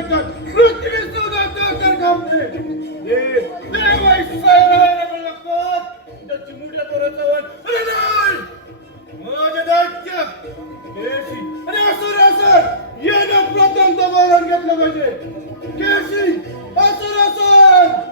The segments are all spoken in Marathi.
शकत पृथ्वी सुद्धा तर कामते हे देवा इस्रायल लागतात त्याची मोठ्या तोराचं अरे नाही माझे दैत्य केशी आणि असुर असर येणं प्रथम दबावून घेतलं पाहिजे केशी असुर असर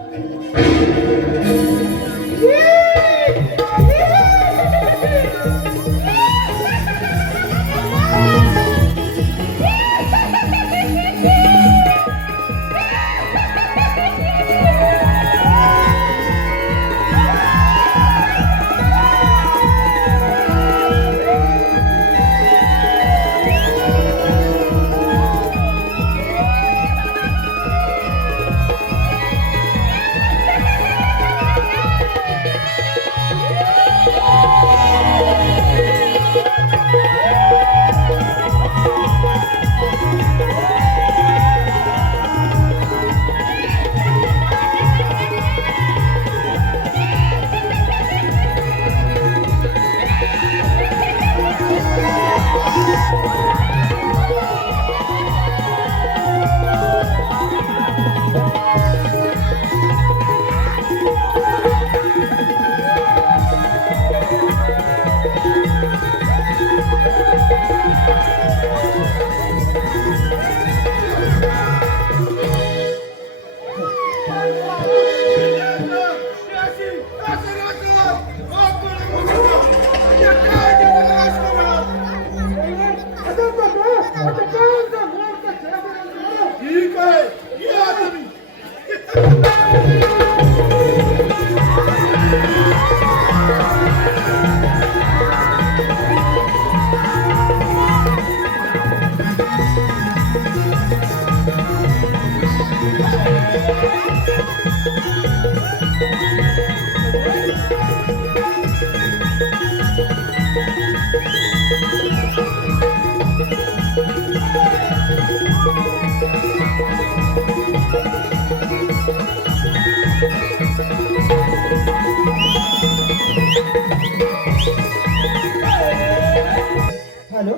हॅलो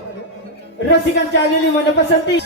रसिकांची आलेली मनपसंती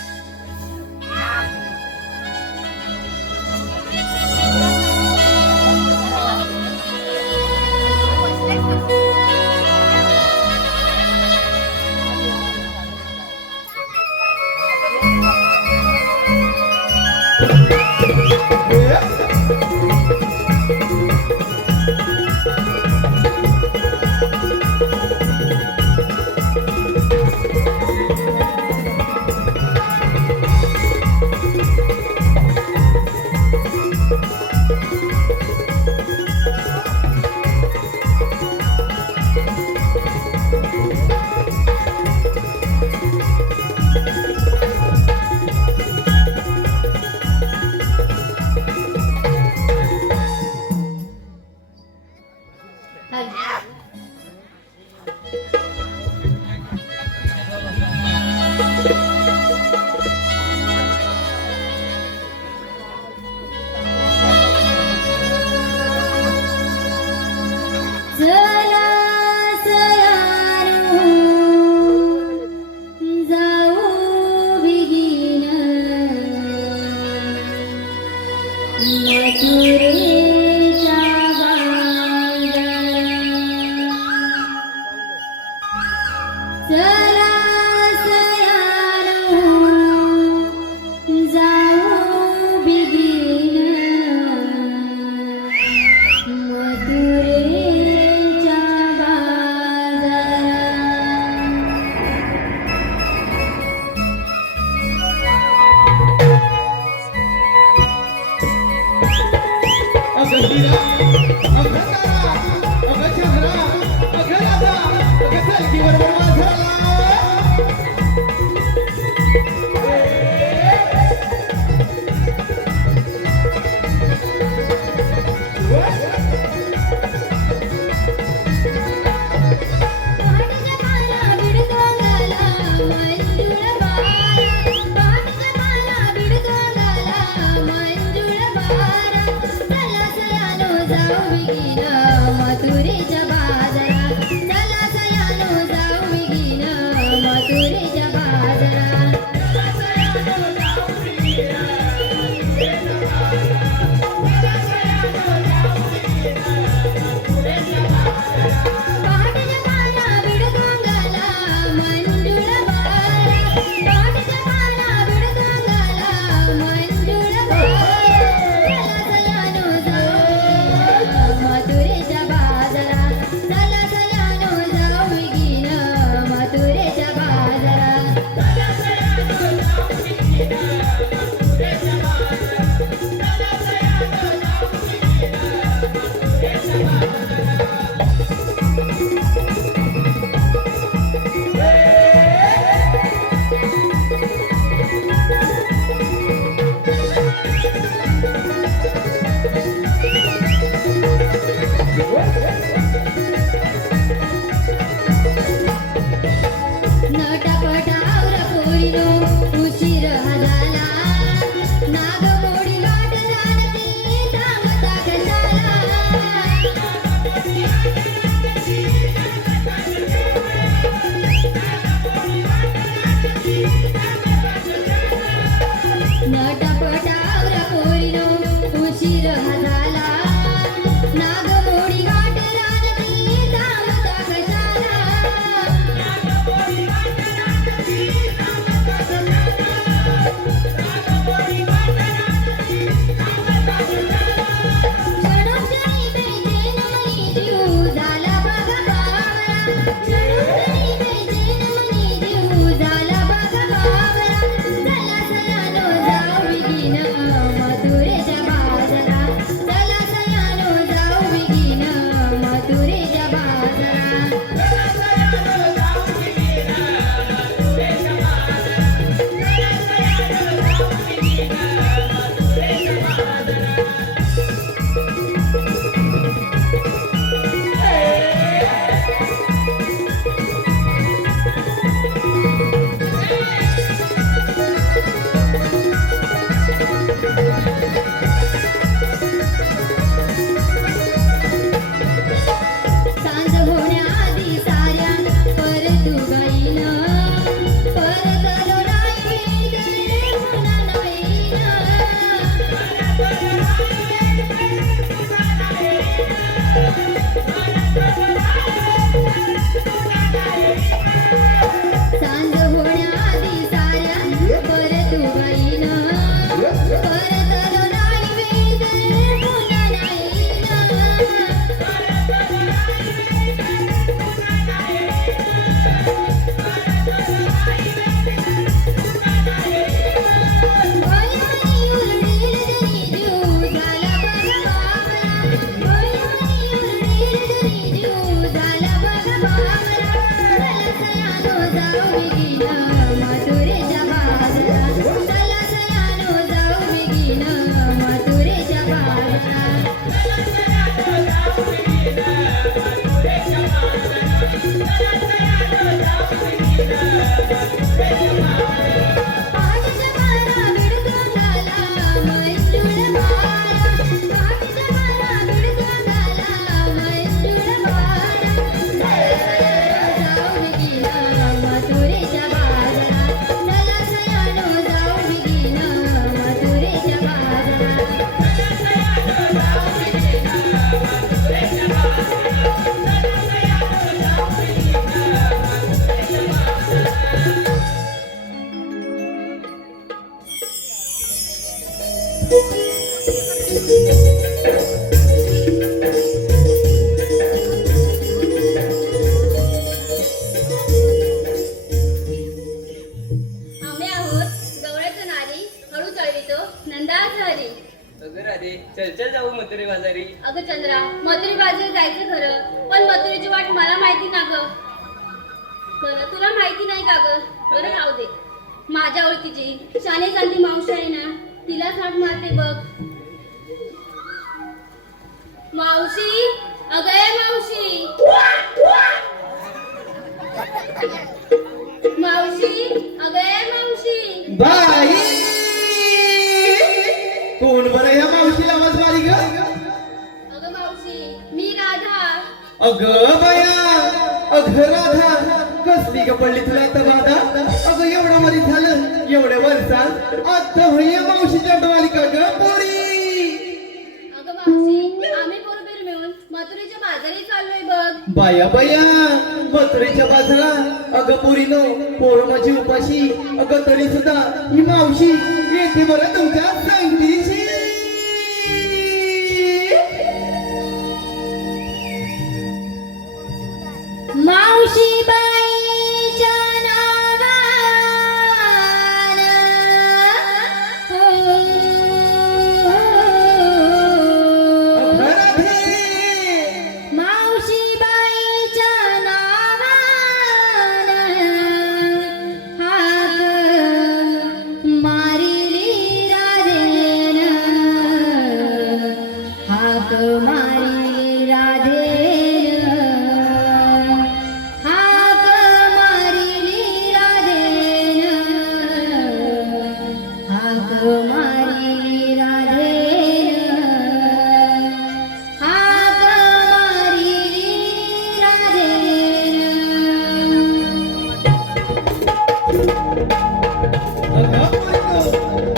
नटपटावर पोरीनो उशीर हा झाला नागमोडी गाठ रानती थांबता कशाला क्षणोक्षणी बेचैन मनी जीव झाला बघा बावरा क्षणोक्षणी बेचैन मनी जीव झाला बघा बावरा चला सयानो जाऊ बिगीन मथुरेच्या बाजारा चला सयानो जाऊ बिगीन मथुरेच्या बाजारा सांज होण्याआधी साऱ्या परतू गाईन परतलो नाही गेले पुन्हा नाही सांज होण्याआधी साऱ्या परतू गाईन परतलो नाही गेले पुन्हा नाही भयानी उरडील जरी जीव झाला बघा बावरा भयानी उरडील जरी जीव झाला बघा बावरा चला सयानो जाऊ बिगीन मथुरेच्या बाजारा चला सयानो जाऊ बिगीन मथुरेच्या बाजारा पाठीच्या मारा मिडकांगाला मैसूर मारा पाठीच्या मारा मिडकांगाला मैसूर मारा चला सयानो जाऊ बिगीन मथुरेच्या बाजारा चला सयानो जाऊ बिगीन मथुरेच्या बाजारा आम्ही आहोत गवळ्याचं नारी हळू चळवितो नंदाचं हरी अगं राधे चल चल जाऊ मथुरे बाजारी. अगं चंद्रा मथुरी बाजार जायचं खरं पण मथुरेची वाट मला माहिती ना ग खरं तुला माहिती नाही का ग बरं राहू दे माझ्या ओळखीची शाने गांधी मावशी आहे ना तिला हाक मारते बघ मावशी अगं ए मावशी मावशी अगं ए मावशी बाई कोण बरं या मावशीला आवाज मारी ग अगं मावशी मी राधा अगं बाया अगं राधा कसली ग पडली तुला आता बाधा अगं एवढा मध्ये झालं एवढ्या वर्षात आता होय मावशीच्या डोळी का ग पोरी अगं मावशी आम्ही बरोबर मिळून मथुरेच्या बाजारी चाललोय बघ बाया बाया मथुरेच्या बाजारा अगं पोरीनो पोर माझी उपाशी अगं तरी सुद्धा ही मावशी येते बरं तुमच्या संगतीशी मावशी बाईच्या नावानं मावशी बाईच्या नावानं हाक मारिली राधेन हाक मारिली राधेन हाक मारिली राधेन हाक मारिली राधेन हाक मारिली राधेन अगं पोरीनो,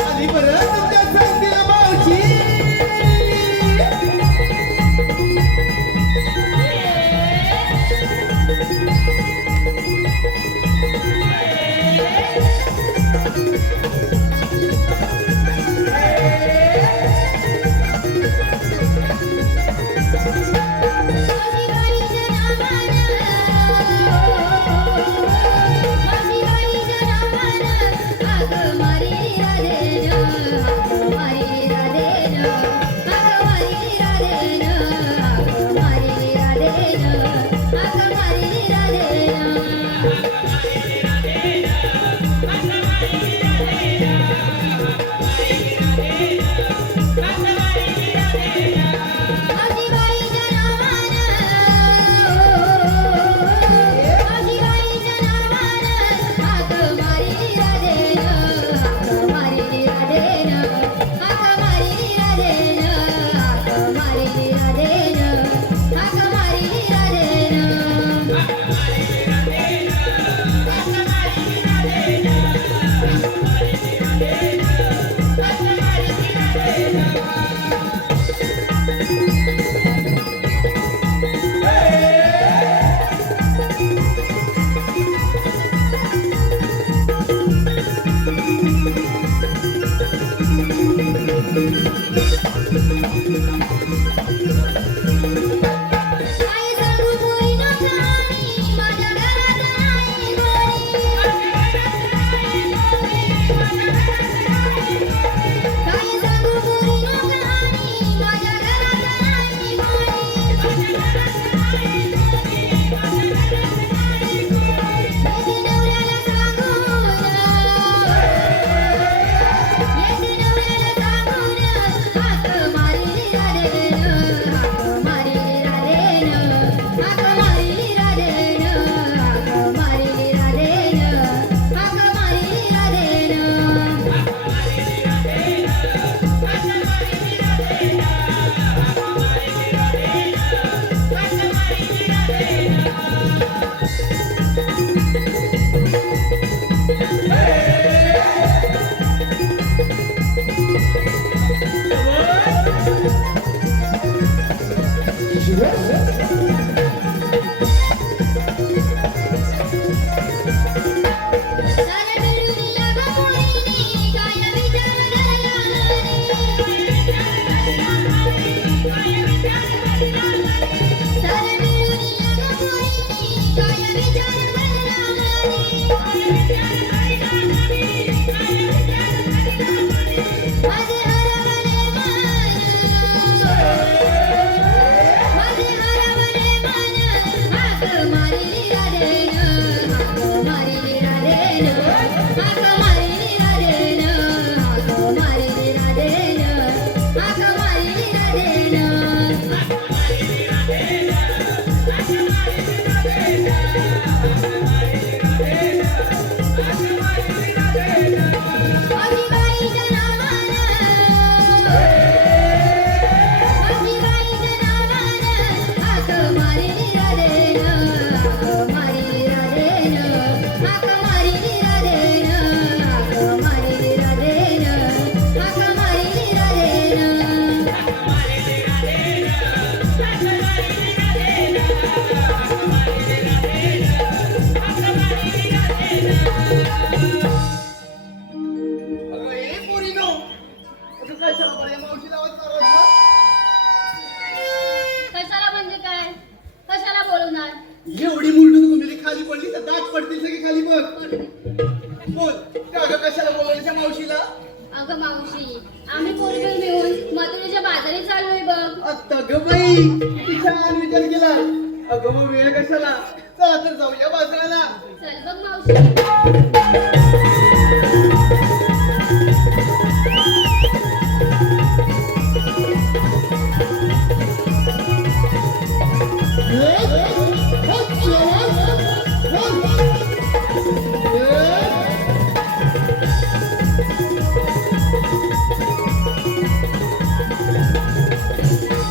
आली बरं माझे हरवले मन माझे हरवले मन हाक मारिली राधेन हाक मारिली राधेन हाक मारिली राधेन हाक मारिली राधेन हाक मारिली राधेन अजिबाईच्या नावानं अजिबाईच्या नावानं हाक मारिली राधेन हाक मारिली राधेन हाक मारिली राधेन हाक मारिली राधेन हाक मारिली राधेन अगं ए पोरीनो अगं कशाला बरं या मावशीला आवाज मारायचा? कशाला म्हणजे काय कशाला बोलवणार एवढी मुलटून घुमलेली खाली पडली तर दात पडतील सगळी खाली बघ बोल का अगं कशाला बोलवायच्या मावशीला अगं मावशी आम्ही पोरगी मिळून मथुरेच्या बाजारी चाललोय बघ आत्ता ग बाई किती छान विचार केला अगं मग वेळ कशाला चला तर जाऊया बाजाराला चल बघ मावशी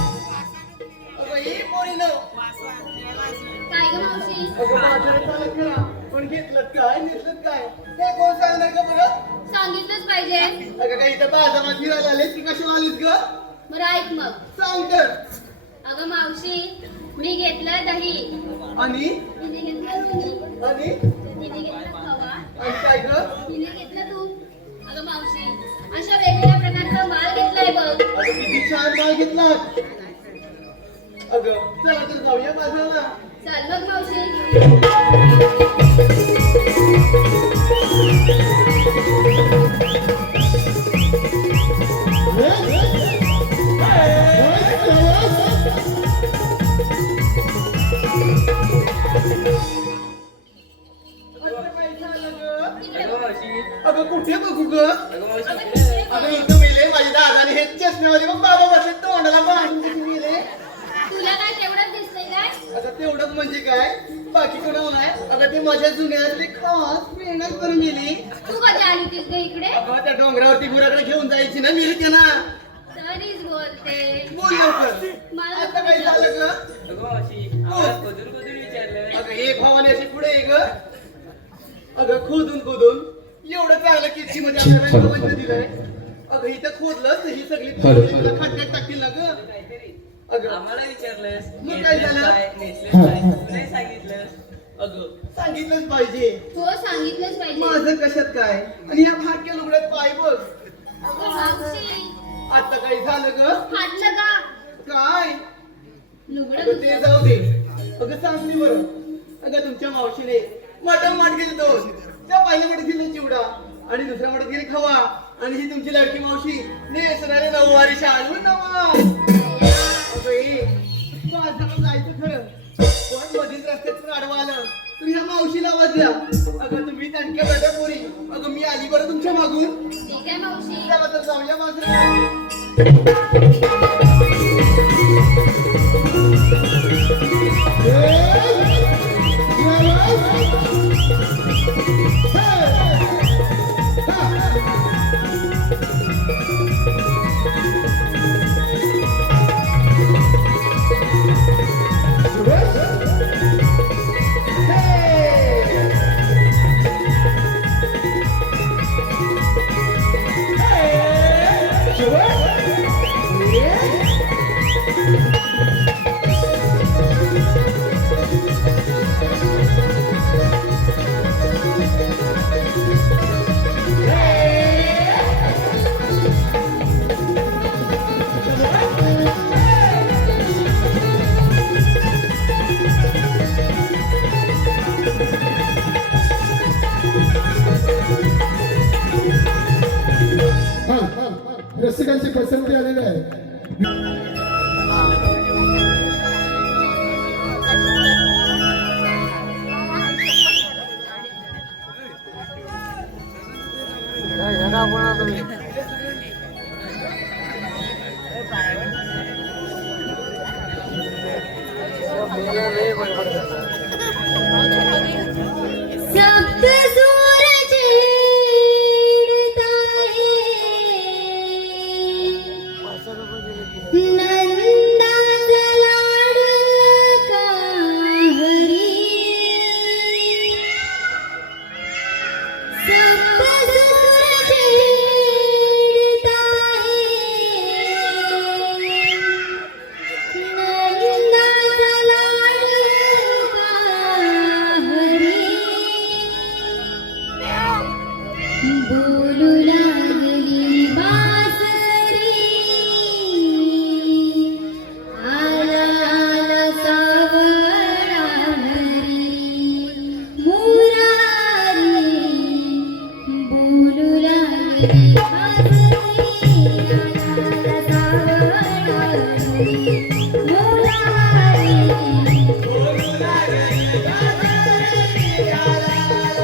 अगं ए पोरीनो काय ग मावशी अगं बाजारात चालत करा पण घेतलं काय नेसलं काय ते कोण सांगणार का बरं सांगितलंच पाहिजे अगं काही इथं बाजारात फिरायला आलेस की कशाला आलीस ग बरं ऐक मग सांग तर अगं मावशी मी घेतलं दही आणि तिने घेतलं लोणी आणि तिने घेतलं खवा आणि काय ग तिने घेतलं तूप अगं मावशी अशा वेगवेगळ्या प्रकारचा माल घेतलाय बघ अगं किती छान माल घेतला अगं चला तर जाऊया बाजाराला चल बघ मावशी असं काय झालं ग? तिकडे अगं बघ. मावशी अगं कुठे बघू ग अगं मावशी अगं तिकडे अगं बघ. इथं मेले माझ्या दादाने हे चष्मेवाली मग बाबा बसले तोंडाला बांधून कशी मेले तुला काय तेवढंच दिसतंय काय अगं तेवढंच म्हणजे काय बाकी कोणाला नाही अगं ते माझ्या जुन्यातली खास मेहनत करून गेली तू कधी आली होतीस ग इकडे अगं त्या डोंगरावरती गुराकडे घेऊन जायची ना मेली त्यांना तरीच बोलते बोल लवकर मला आता काय झालं ग अगं मावशी आम्हाला खोदून खोदून विचारलं अगं एक भावाने अशी पुढे ये ग अगं खोदून खोदून एवढं चांगलं किस्सी मध्ये आपल्याला गवंत दिलंय अगं इथं खोदलं तर ही सगळी तुला खड्ड्यात टाकतील ना ग काहीतरी अगं आम्हाला विचारलंस मग काय घेतलंस झालं? काय नेसलंस काय तू नाही सांगितलंस अगं सांगितलंच पाहिजे हो सांगितलंच पाहिजे माझं कशात काय आणि या फाटक्या लुगड्यात पाय बघ अगं मावशी आता काय झालं ग फाटलं का काय लुगडं अगं ते जाऊ दे अगं सांगली बरं अगं तुमच्या मावशीने मटण माट गेली दोन त्या पहिल्या मठात दिले चिवडा आणि दुसऱ्या मठात गेली खवा आणि ही तुमची लाडकी मावशी नेसणारे नऊवारी शाळू नवा अगं ए बाजारात जायचं खरं पण मधीच रस्त्यात आडवा आलं तर ह्या मावशीला आवाज द्या अगं तुम्ही तणक्या बेटा पोरी अगं मी आली बरं तुमच्या मागून ठीक आहे मावशी चला तर जाऊया बाजारात रसिकांची पसंती आलेली आहे. सप्त सूरज नंदाचा लाडका हरी सप्त सूरज नंदाचा लाडका हरी बोलू लागली बासरी आला आला सावळा हरी मुरारी बोलू लागली बासरी आला आला सावळा हरी मुरारी बोलू लागली बासरी आला आला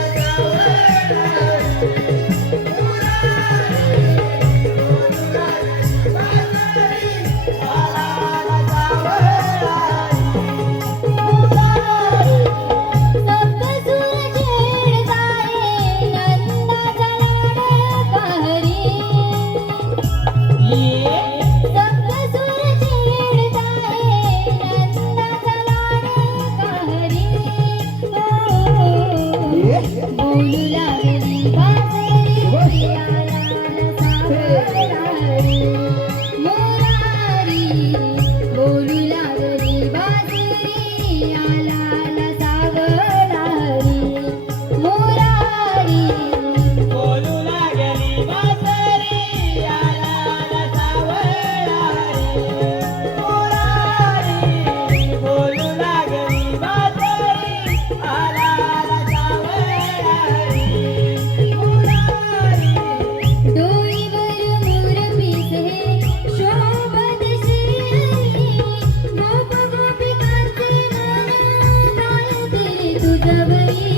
बोलू लागली बासरी मोरारी बोलू लागली बासरी आला सावळारी मोरारी बोलू लागली बासरी आला सावळारी मोरारी बोलू लागली बासरी आला सावळारी मोरारी डोईवर मोर पिसे शोभत श्रीहरी गोप गोपिकांचे मन गायते तुझवरी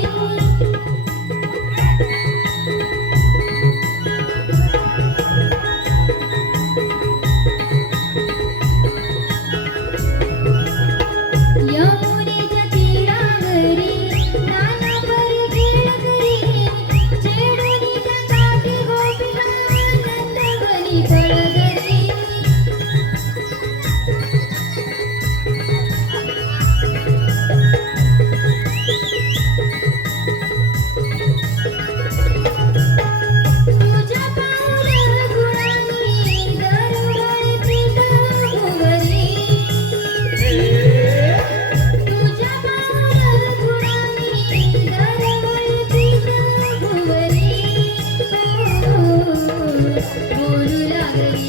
यमुनेच्या तीरावरी नाना परी खेळ करी चेडुनीच्या काठी गोपिका नंदवनी पळगरी तुझ्या पाऊल गुणांनी दरवळती भुवरी तुझ्या पाऊल गुणांनी दरवळती भुवरी बोलू लागली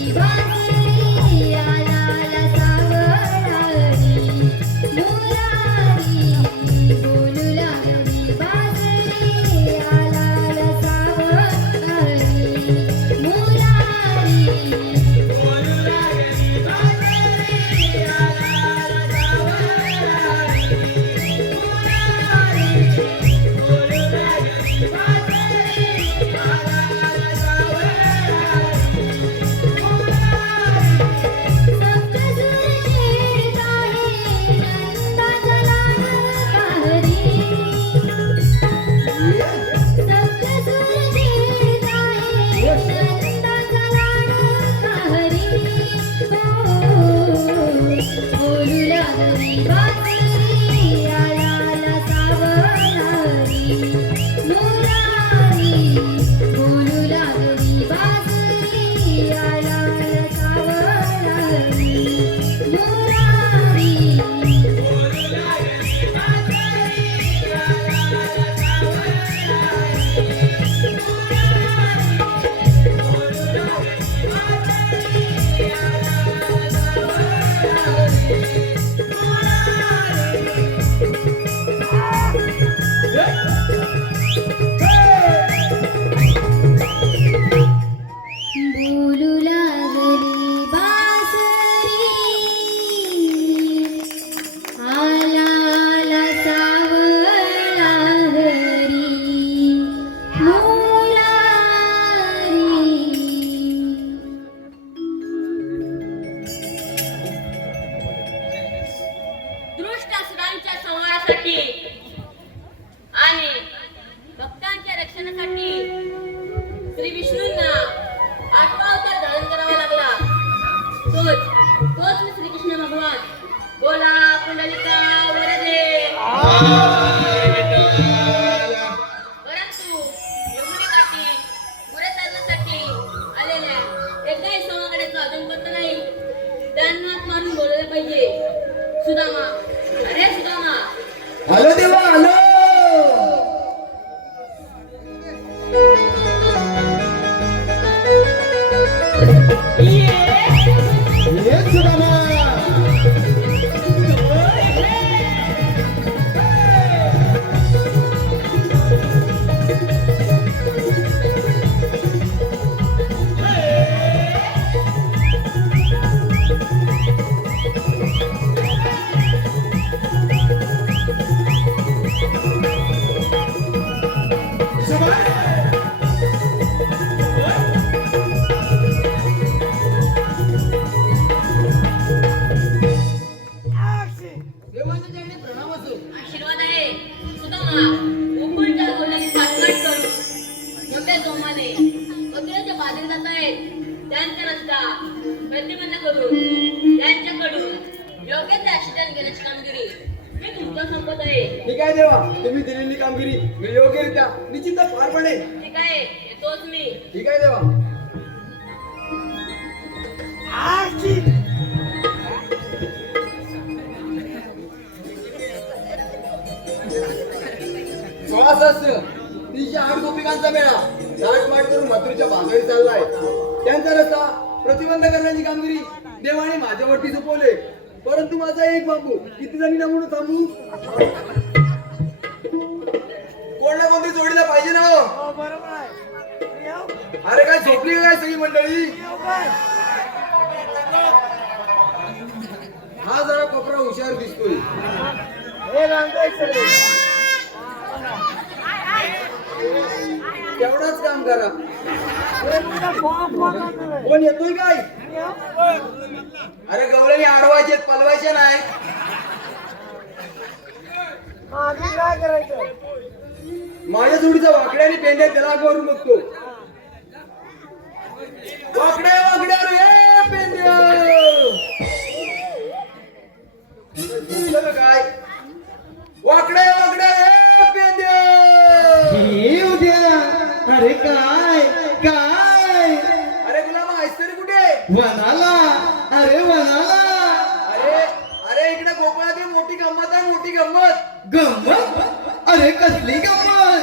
परंतु यमुनेकाठी गुरे चालण्यासाठी आलेल्या एकाही सवंगड्याचं अजून पत्ता नाही. त्यांना हात मारून बोलवलं पाहिजे. सुदामा, अरे सुदामा, आलो देवा आलो. ये सुदामा. देवाच्या चरणी प्रणाम असो. आशीर्वाद आहे. सुदामा, उकळत्या गोलाने सातलाट करून मोठ्या जोमाने मथुरेच्या बाजूला जात आहेत. त्यांचा रस्ता प्रतिबंध करून त्यांच्याकडून योग्य ते आशीर्वाद घेण्याची कामगिरी मी तुमच्या संपत आहे. ठीक आहे देवा, तुम्ही दिलेली कामगिरी मी योग्यरित्या निश्चित पार पडेल. ठीक आहे, येतोच मी. ठीक आहे देवा. सहस्र 308 गोपिकांचा मेळा दाटमाट करून मथुरेच्या बाजारी चाललाय. त्यांचा रस्ता प्रतिबंध करण्याची कामगिरी देवाने माझ्यावरती सोपवले. परंतु माझा एक बांबू किती जणी म्हणून थांबू. कोण ना कोणतरी जोडीला पाहिजे ना हो. अरे काय झोपली काय सगळी मंडळी. हा जरा कोपरा हुशार दिसतोय. तेवढाच काम करा. कोण येतोय काय. अरे गवळणी अडवायचे पलवायचे नाही. माझ्या जोडीचा वाकड्या आणि पेंड्या त्याला करून बघतो. वाकड्या वाकड्या रे पेंड्या. झोपलं का काय. वाकड्या वाकड्या रे पेंड्या. अरे काय काय अरे गुलाम आहेस तरी कुठे. वनाला. अरे वनाला. अरे अरे इकडे गोपाळात मोठी गंमत आहे. मोठी गंमत. गंमत. अरे कसली गंमत.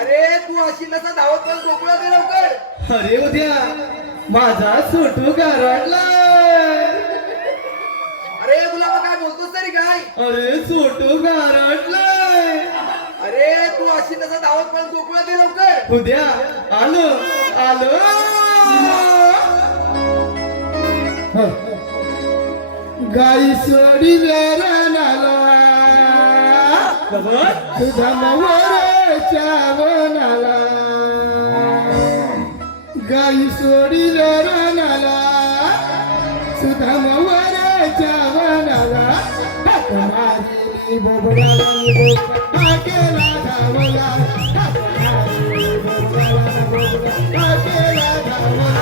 अरे तू अशी नसा धावत पण गोकुळात ये लवकर. अरे उद्या माझा सोटू गारडला. अरे गुलाबा काय बोलतोस तरी काय. अरे सोटू गारडला. अरे तू अशी नसा धावत पण गोकुळात ये लवकर. उद्या आलो आलो. गाई सोडी रानाला तुझा मवरच्या वनाला. गाई सोडी रानाला सुधा मवरच्या वनाला. माझी बोबडाला बोबडा केला धावला. बोबडा केला धावला.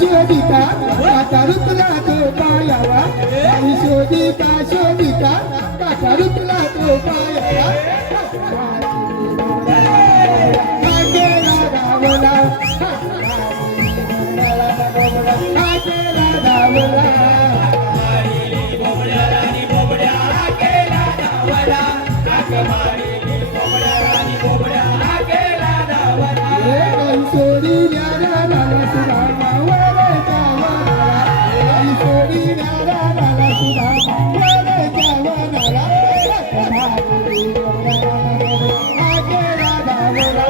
शोधिता काटा रुतला तो पायावा. शोधिता शोधिता काटा रुतला तो पायावा. केला धावला. केला धावला. सोडी नाला सुधा मावळे जावनाला. सोडी नाला सुधा मावळे जावनाला. आगेला धावला.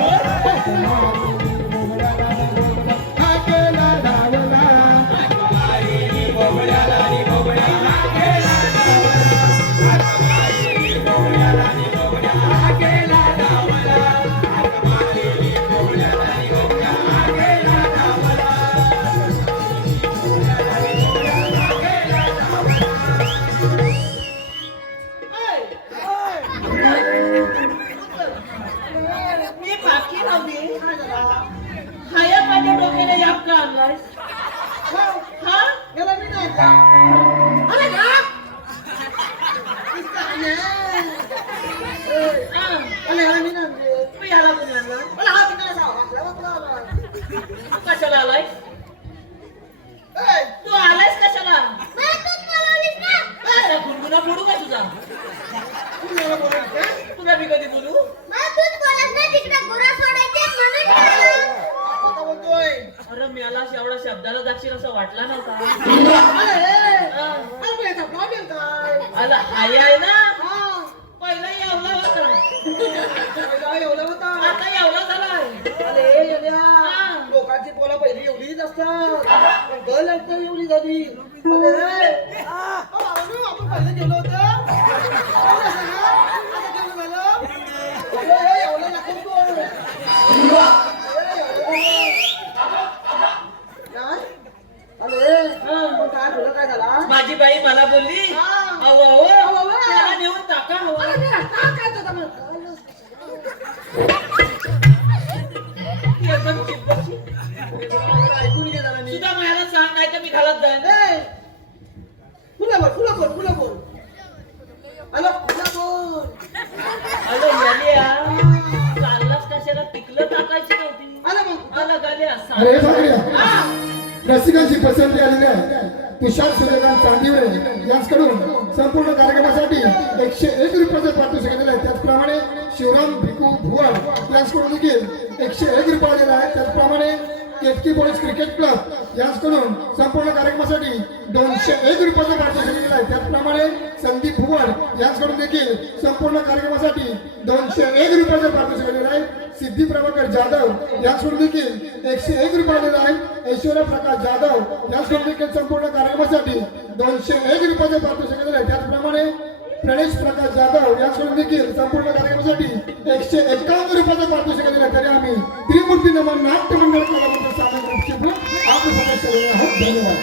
मला बोलायचं तुला मी कधी बोलू तूच बोलत नाही तिकडे गुरा सोडायचे म्हणून आता बोलतोय अरे मला एवढा शब्दाला जाशील असं वाटला नव्हता अरे पण याचा प्रॉब्लेम काय आला आई आहे ना हा पहिला येवला होता पहिला एवढा होता आता येवला झालाय अरे येड्या, लोकांची पोला पहिली एवढीच असतात पण गल आता एवढी झाली अरे आपण पहिलं जेवलं होतं आता जेवण झालं अरे एवढं दाखवतो अरे पण काय तुला काय झाला माझी बाई मला बोलली हा. अहो अहो. अहो त्याला नेऊन टाका हवा अरे मी आता काय होता मग एकदम चिपची ऐकून घे जरा नीट. सुद्धा मला सांग नाही तर मी घालत जाईन ए, पुन्हा बोल हॅलो पुन्हा बोल अरे यालिया चाललाच कशाला टिकलं टाकायची नव्हती आलं मग आला गालिया अरे बाबड्या, रसिकांची पसंती आलेली आहे. तुषार सूर्यकांत चांदिवरे यांच्याकडून संपूर्ण कार्यक्रमासाठी 101 रुपयाचे पारितोषिक दिले आहे. त्याचप्रमाणे शिवराम भिकू भुवाड यांच्याकडून देखील 101 रुपये आलेले आहे. त्याचप्रमाणे केतकी बॉईज क्रिकेट क्लब यांच्याकडून संपूर्ण कार्यक्रमासाठी 201 रुपयाचे पारितोषिक दिले आहे. त्याचप्रमाणे संदीप भुवाड यांच्याकडून देखील संपूर्ण कार्यक्रमासाठी 201 रुपयाचे पारितोषिक दिलेले आहे. सिद्धी प्रभाकर जाधव यांच्याकडून देखील 101 रुपये आलेले आहे. ऐश्वर्या प्रकाश जाधव यांच्याकडून देखील संपूर्ण कार्यक्रमासाठी 201 रुपयाचे पारितोषिक दिलेले आहे. त्याचप्रमाणे प्रणेश प्रकाश जाधव यांच्याकडून देखील संपूर्ण कार्यक्रमासाठी 151 रुपयाचे पारितोषिक दिले आहे. तरी आम्ही त्रिमूर्ती नमन नाट्य मंडळ कलावंत सामाजिक उपक्रम आपले सदस्य झालेले आहोत. धन्यवाद.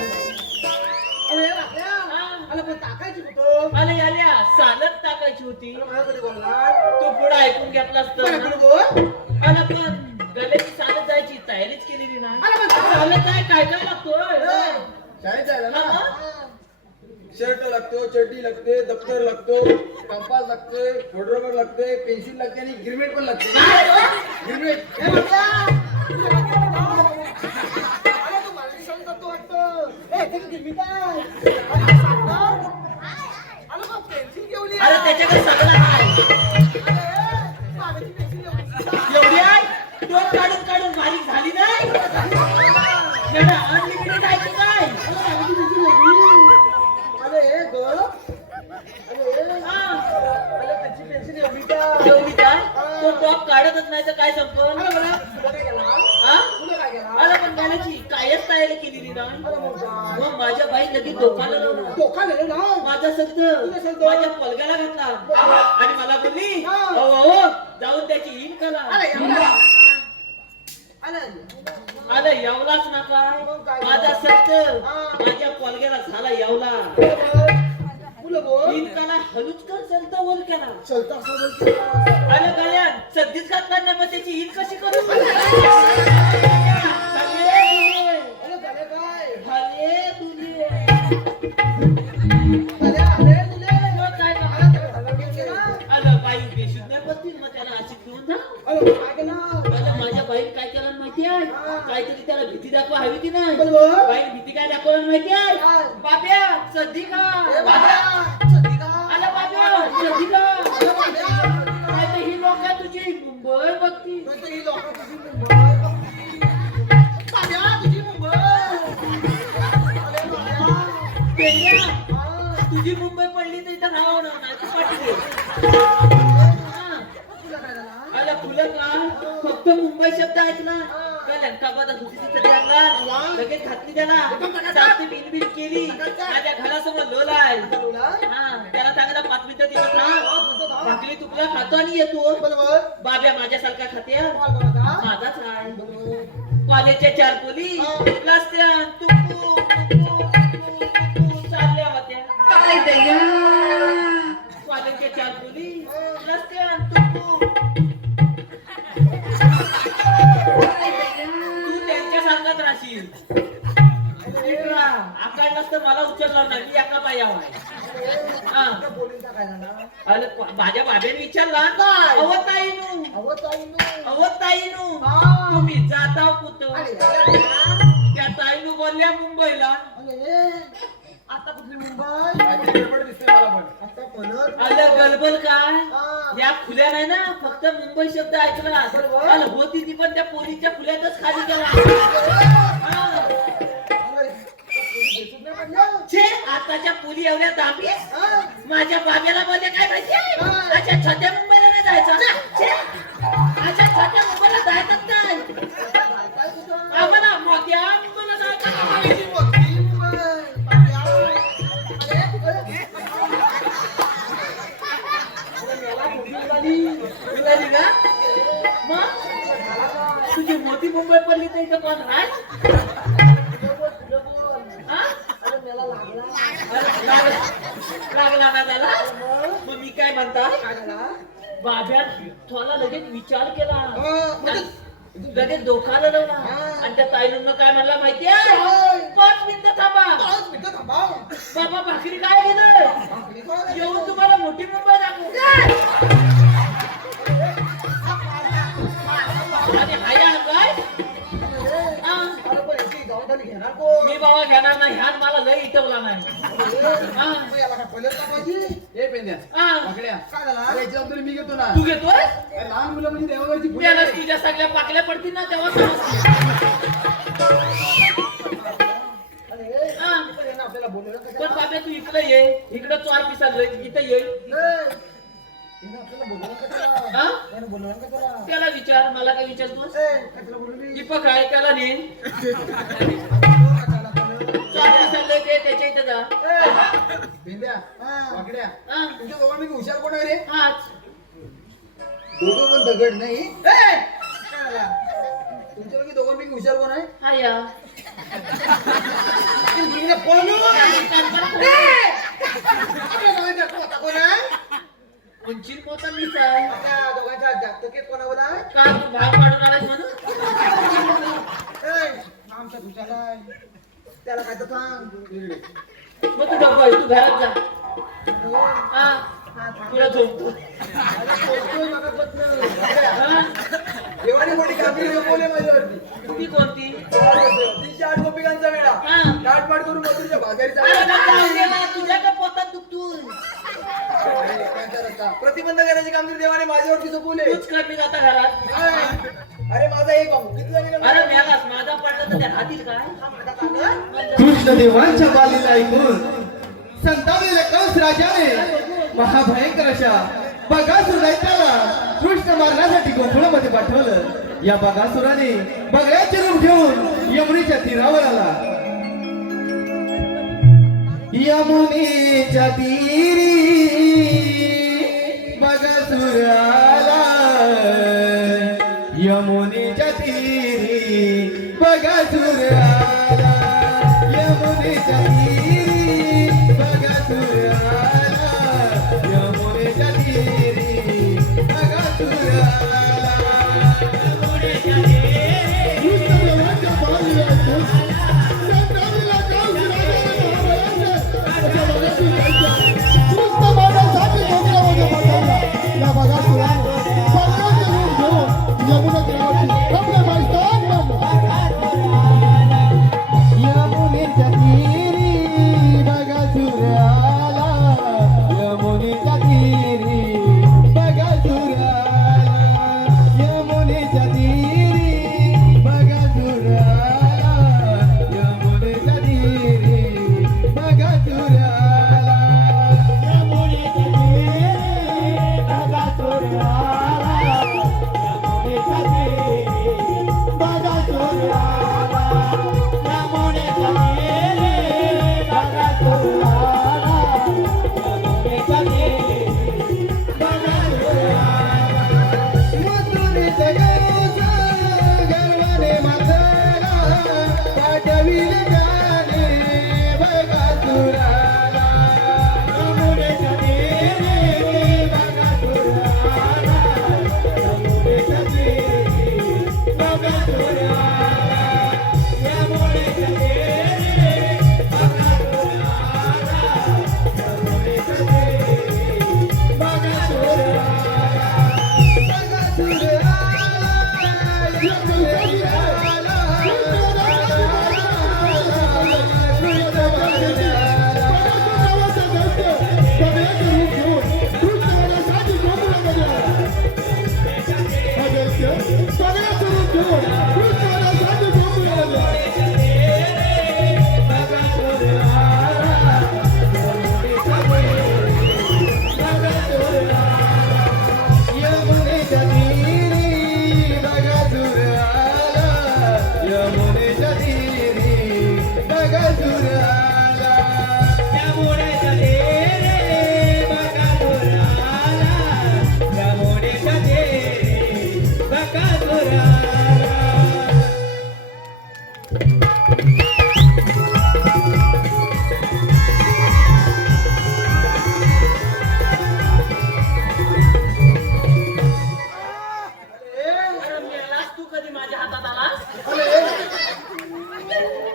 अरे बापऱ्या, आलं पण टाकायची कुठं आले यालिया सालत टाकायची होती माझ्याकडे बोलणार तू पुढे ऐकून घेतला माझ्याकडे असतं बोल आला पण गल्याची चालत जायची तयारीच केलेली नाही आलं पण चालत जाय काय काय लागतोय शाळेत जायला हा, ना हा. शर्ट लागतो चड्डी लागते दप्तर लागतो कंपास लागते फोटोग्राफर लागते पेन्सिल लागते आणि गिरमेट पण लागते गिरमेट हे बघा. अरे तू मला दिसायला जातो वाटतं. ए, ते काय गिरमिट आहे? अरे सांगणार? अरे मग पेन्सिल घेऊन ये. अरे त्याच्याकडे सगळं आहे अरे, मागाची पेन्सिल घेऊन ये. एवढी आहे डोळ काढून काढून बारीक झाली नाही अनलिमिटेड आहे की काय मागाची पेन्सिल एवढी. अरे ग अरे हा. अरे त्याची पेन्सिल एवढी का एवढी काय तो टॉप काढतच नाही तर काय संपल अरे बरं तुला काय केला हा तुला काय केला अरे पण गाण्याची कायच तयारी केलेली नाही अरे मग काय? मग माझ्या बाई लगेच धोकाला लावला धोका दिला ना माझा संत तुझा संत. माझ्या पलग्याला घातला आणि मला बोलली हा. अहो जाऊन त्याची इन कला अरे एवढा. अरे आता येवलाच ना काय मग काय? माझा संत हा. माझ्या पलग्याला झाला येवला तुला बोल इन कला हलूच कर संत वर केला चलता असं बोलतो. अरे गळ्या सध्याच घातला ना मग त्याची इन कशी करू अरे झाले काय भले तुझे अरे अरे तुले मग काय का? अरे त्याला झालं काय केलं? अरे बाई बेशुद्ध नाही पडतील मग त्याला अशी घेऊन जा अरे मग काय केलं आता माझ्या बाईने काय केलं माहिती आहे काहीतरी त्याला भीती दाखवा हवी की नाही बरोबर बाईने भीती काय दाखवलं माहिती आहे काय? बाब्या सध्या ए का बाबा सदिका आला बाब्या सध्या अरे बाबा नाही तर ही लोक तुझी मुंबई बघती नाही तर ही लोकं तुझी मुंबई बघतील. बाबा, तुझी मुंबई अरे बाबा पेंड्या, हा. तुझी मुंबई पडली तर इथं राहावं ना नाही तर पाठी दे हा. तुला काय झालं आला फुलं का फक्त मुंबई शब्द ऐकला का लंकाबाद होती तिथं त्याला लगेच घातली त्याला सारखी बिनबिन केली माझ्या घरासमोर लोला आहे तुला हा त्याला चांगला 5 मिनिटं तिथं थांब भाकरी तुकडा खातो आणि येतो बरोबर बाब्या माझ्यासारखा खात्या कॉल करता माझाच आहे कॉलेजच्या 4 पोली रस्त्या चालल्या होत्या काय दया कॉलेजच्या 4 पोली रस्त्या तू त्यांच्यासारखाच राहशील आकाडलास तर मला उचलणार नाही मी एका पायावर हा बोलींचा काय झाला अरे माझ्या बाब्याने विचारला काय? अवताईनू अहो ताईनो अवताईनू हा. तुम्ही जाताव कुठं अरे त्या ताईनू बोलल्या मुंबईला अरे आता कुठली मुंबई आता परत आलं गलबल काय हा. या खुल्या नाही ना फक्त मुंबई शब्द ऐकला आलं होती ती पण त्या पोलीच्या खुल्यातच खाली गेला हा. छे आताच्या पोली एवढ्या दाबीस माझ्या बाब्याला मध्ये काय माहिती अच्छा छोट्या मुंबईला नाही जायचं छे अच्छा छोट्या मुंबईला जायचंच नाही आम्हाला मोठ्या मुंबईला जायचं मिळाली का मग तुझी मोठी मुंबई पडली तर इथं कोण आहे हा? अरे, लागला ना त्याला मग मी काय म्हणता बाब्या थोडा लगेच विचार केला लगेच धोका लावला आणि त्या ताईनं काय म्हणला माहितीये 5 मिनिटं थांबा बाबा भाकरी काय घेणार येऊन तुम्हाला मोठी मुंबई दाखवू आणि हाया काय मी बाबा घेणार नाही ह्यात मला लय इटवला नाही हे पेंद्या हा. वाकड्या. अरे, याची जबाबदारी मी घेतो ना तू घेतोय अरे, लहान मुलं म्हणजे देवावरची फुलं त्याला आहे. तुझ्या सगळ्या पाकल्या पडतील ना तेव्हा समजतील. हा. आपल्याला बोलवलं का? पण बाबा तू इकडे ये इकडे चोर पिसाल इथं ये तिने आपल्याला बोलवलं का त्याला? हा? त्यानं बोलवलं का त्याला? त्याला विचार मला काय विचारतोस काय त्याला बोलवली? दीपक आहे त्याला नेन चोर पिसाल ते त्याच्या इथं जा पेंद्या, वाकड्या. हा. तुमच्या दोघांपैकी हुशार कोण आहे रे? हाच दोघं पण दगड नाही काय झाला? तुमच्यापैकी दोघांपैकी हुशार कोण आहे? हा या मुलीला पळून! आपल्या दोघांच्या पोता कोण आहे? उंचील पोता मीच आहे आपल्या दोघांच्या जागतिकेत कोणावर आहे? का तू भाव काढून आलास म्हणून आमचा दुसरा आहे. त्याला काय तर सांग इकडे. मग तू डबा तू घरात जा हा तुला झोपतो अरे, पोचतोय बघा पत्न. हा? एवढी मोठी कामगिरी सोपवली माझ्यावरती. ती कोणती 308 गोपिकांचा वेळा हा. लाटपाट करून मथुरेच्या बाजारी अरे चालला. बाबा, गेला, तुझ्या का पोटात दुखतोय काय करता? प्रतिबंध करण्याची कामगिरी देवाने माझ्यावरती सोपवले. तूच कर मी जाता घरात अरे माझा एक किती लागेल अरे मेलास माझा पडला तर त्या हातील काय कृष्णदेवांच्या बालीला ऐकून संतावलेल्या कंस राजाने महाभयंकर अशा बगासूर दैत्याला कृष्ण मारण्यासाठी गोकुळामध्ये पाठवलं. या बगासुराने बगड्याचे रूप घेऊन यमुनेच्या तीरावर आला. यमुनेच्या तीरी बगासूर आला. यमुनेच्या तीरी बगासूर आला. यमुनेच्या तीरी बगासूर आला. यमुनेच्या तीरी बगासूर आला. यमुनेच्या तीरी कृष्णदेवांच्या बालीला ऐकून संतावलेल्या कंस राजाने अशा बगासूर दैत्याला कृष्ण मारण्यासाठी गोकुळामध्ये पाठवला. या बगासुराने बगड्याचे रूप घेऊन यमुना तीरावरती आपल्या मायस्थान बांधलं. यमुनेच्या तीरी बगासूर आला. यमुनेच्या तीरी बगासूर आला. यमुनेच्या तीरी बगासूर आला. यमुनेच्या तीरी बगासूर आला. यमुनेच्या तीरी बगासूर आला. यमुनेच्या तीरी बगासूर आला. यमुनेच्या तीरी बगासूर आला. यमुनेच्या तीरी ठेवून कृष्ण महाराजांसाठी गोकुळ आलं. यमुनेच्या तीरी बगासूर आला, यमुनेच्या तीरी बगासूर आला, यमुनेच्या तीरी बगासूर आला, यमुनेच्या तीरी बगासूर आला. अरे मेलास तू कधी माझ्या हातात आलास?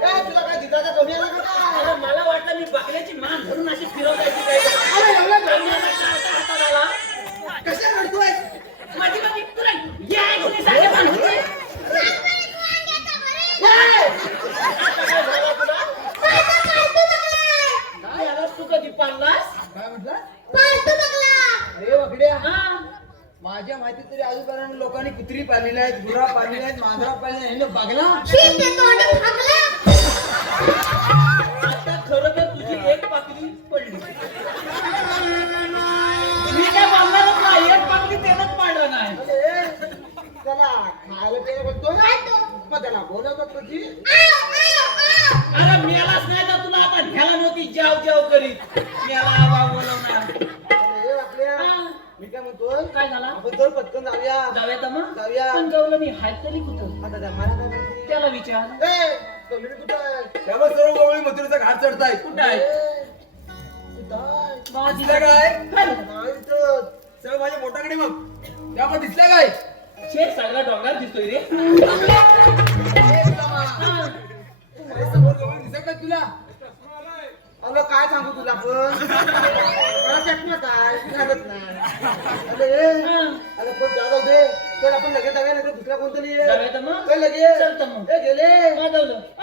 काय तुला काय दिसायचं कमी आला का काय? अरे मला वाटलं मी बकऱ्याची मान धरून अशी फिरवतायची काय. अरे एवढं कमी आला का आता हातात आला? कशा रडतोय? माझी माझी तुला या कोणी सारखे मान होते? आता काय झालं तुला? काय आलास तू कधी पाळलास? काय म्हटलं? अरे अरे वगड्या हा. माझ्या माहिती तरी आजूबाजूला लोकांनी कुत्री पाळलेली आहेत, गुरा पाळलेली आहेत, मांजरा पाळलेली आहेत. ह्याने बघला आता खरं तर तुझी एक पाकळी पडली. मी काय पाळणारच नाही. एक पाकळी त्यानंच पाडलं नाही. अरे, त्याला खायला प्यायला बघतो मग त्याला बोलवतात कधी? अरे मेलाच नाही तर तुला आता न्याला नव्हती जाव जाव करीत. मेला आवा बोलवणार. अरे आपल्या हा. मी काय म्हणतोय काय झाला? आपण चल पटकन जाऊया. जाऊया तर मग? जाऊया. पण गवलं मी हात तरी कुठं? आता मला काय माहिती? त्याला विचार. ए, कमिटी कुठं आहे? त्यावर सर्व गवळी मथुरेचा घाट चढताय. कुठं आहे? कुठं आहे? माझी दिसलं काय? काय? नाही इथं. चल माझ्या बोटाकडे मग. त्यामुळे दिसलं काय? शे सगळा डोंगर दिसतोय रे. ए, तुला. हा. अरे समोर गवळी दिसत काय तुला? अगं काय सांगू तुला पण मला चष्मा काय लागत नाही. अरे हा. अरे पण जाऊ दे. चल आपण लगेच जाऊया नाही तर दुसरा कोणतरी येईल. जाऊया तर मग? चल लगेच. चल तर मग. ए, गेले. वाजवलं. ऐ!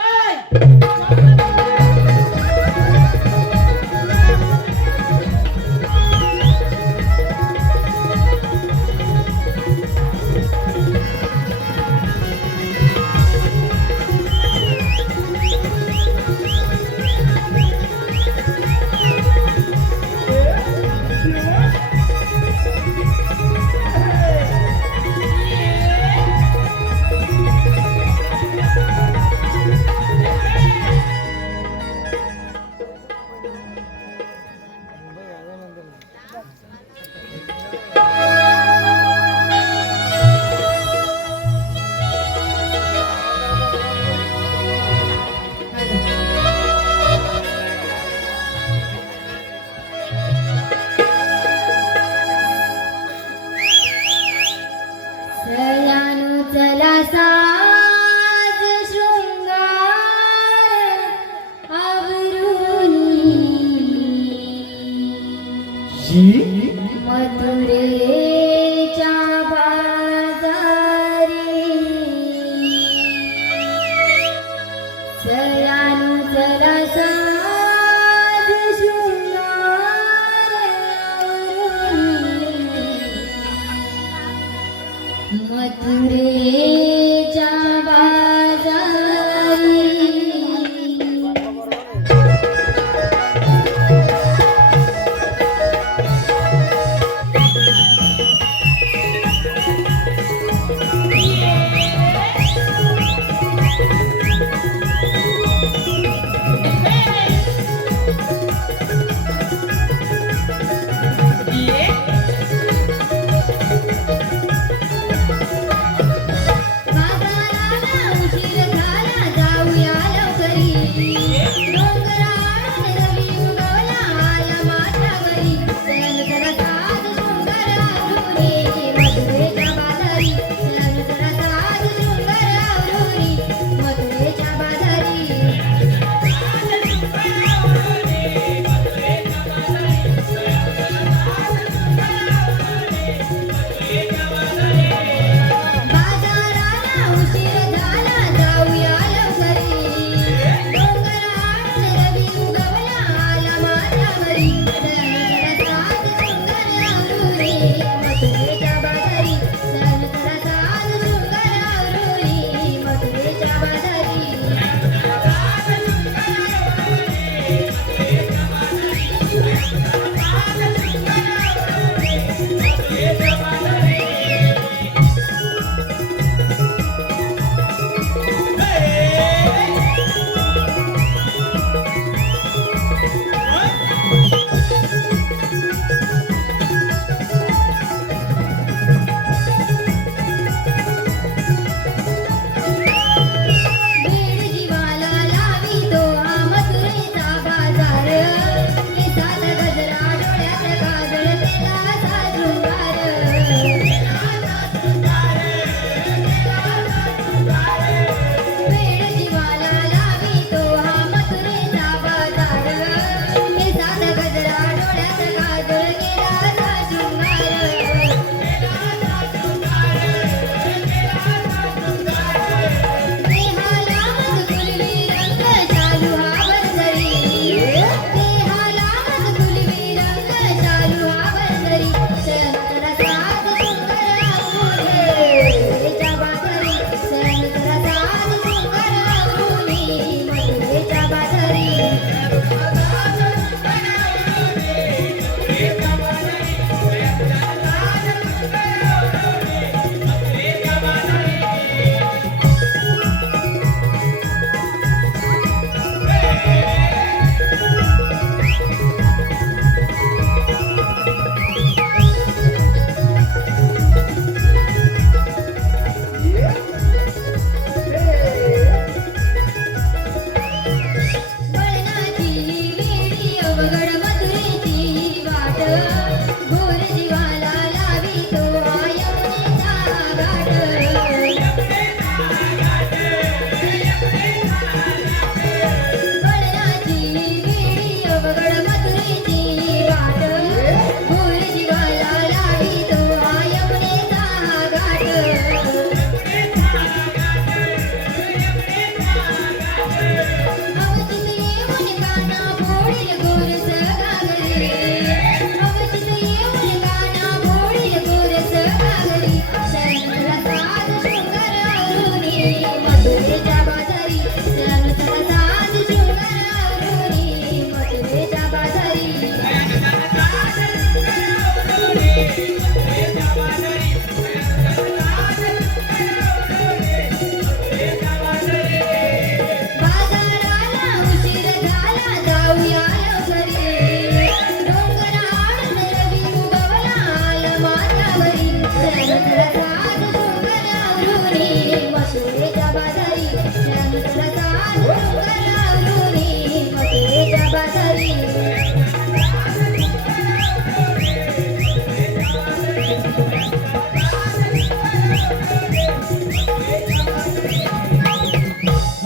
चलानु चला साज शृंगार आवरुनी मथुरेच्या बाजारी चलानु चला साज शृंगार आवरुनी मथुरेच्या बाजारी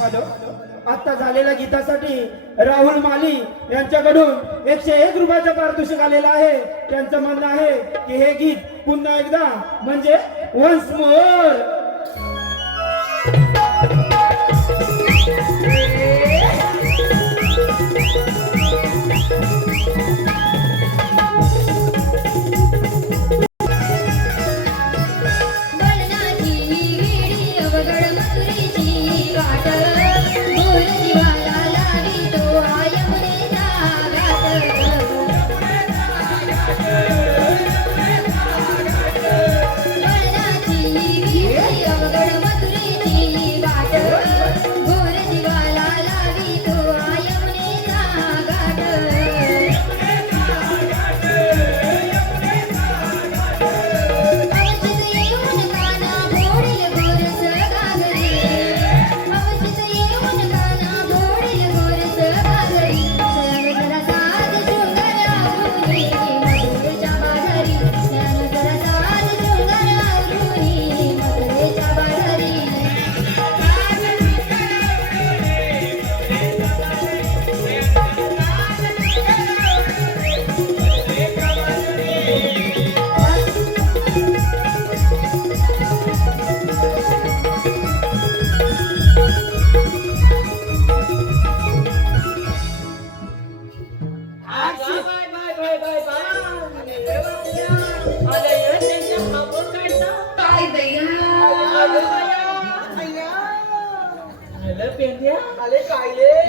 हॅलो, आता झालेल्या गीतासाठी राहुल माली यांच्याकडून 101 रुपयाचं पारितोषिक आलेलं आहे. त्यांचं म्हणणं आहे की हे गीत पुन्हा एकदा म्हणजे वन्स मोर.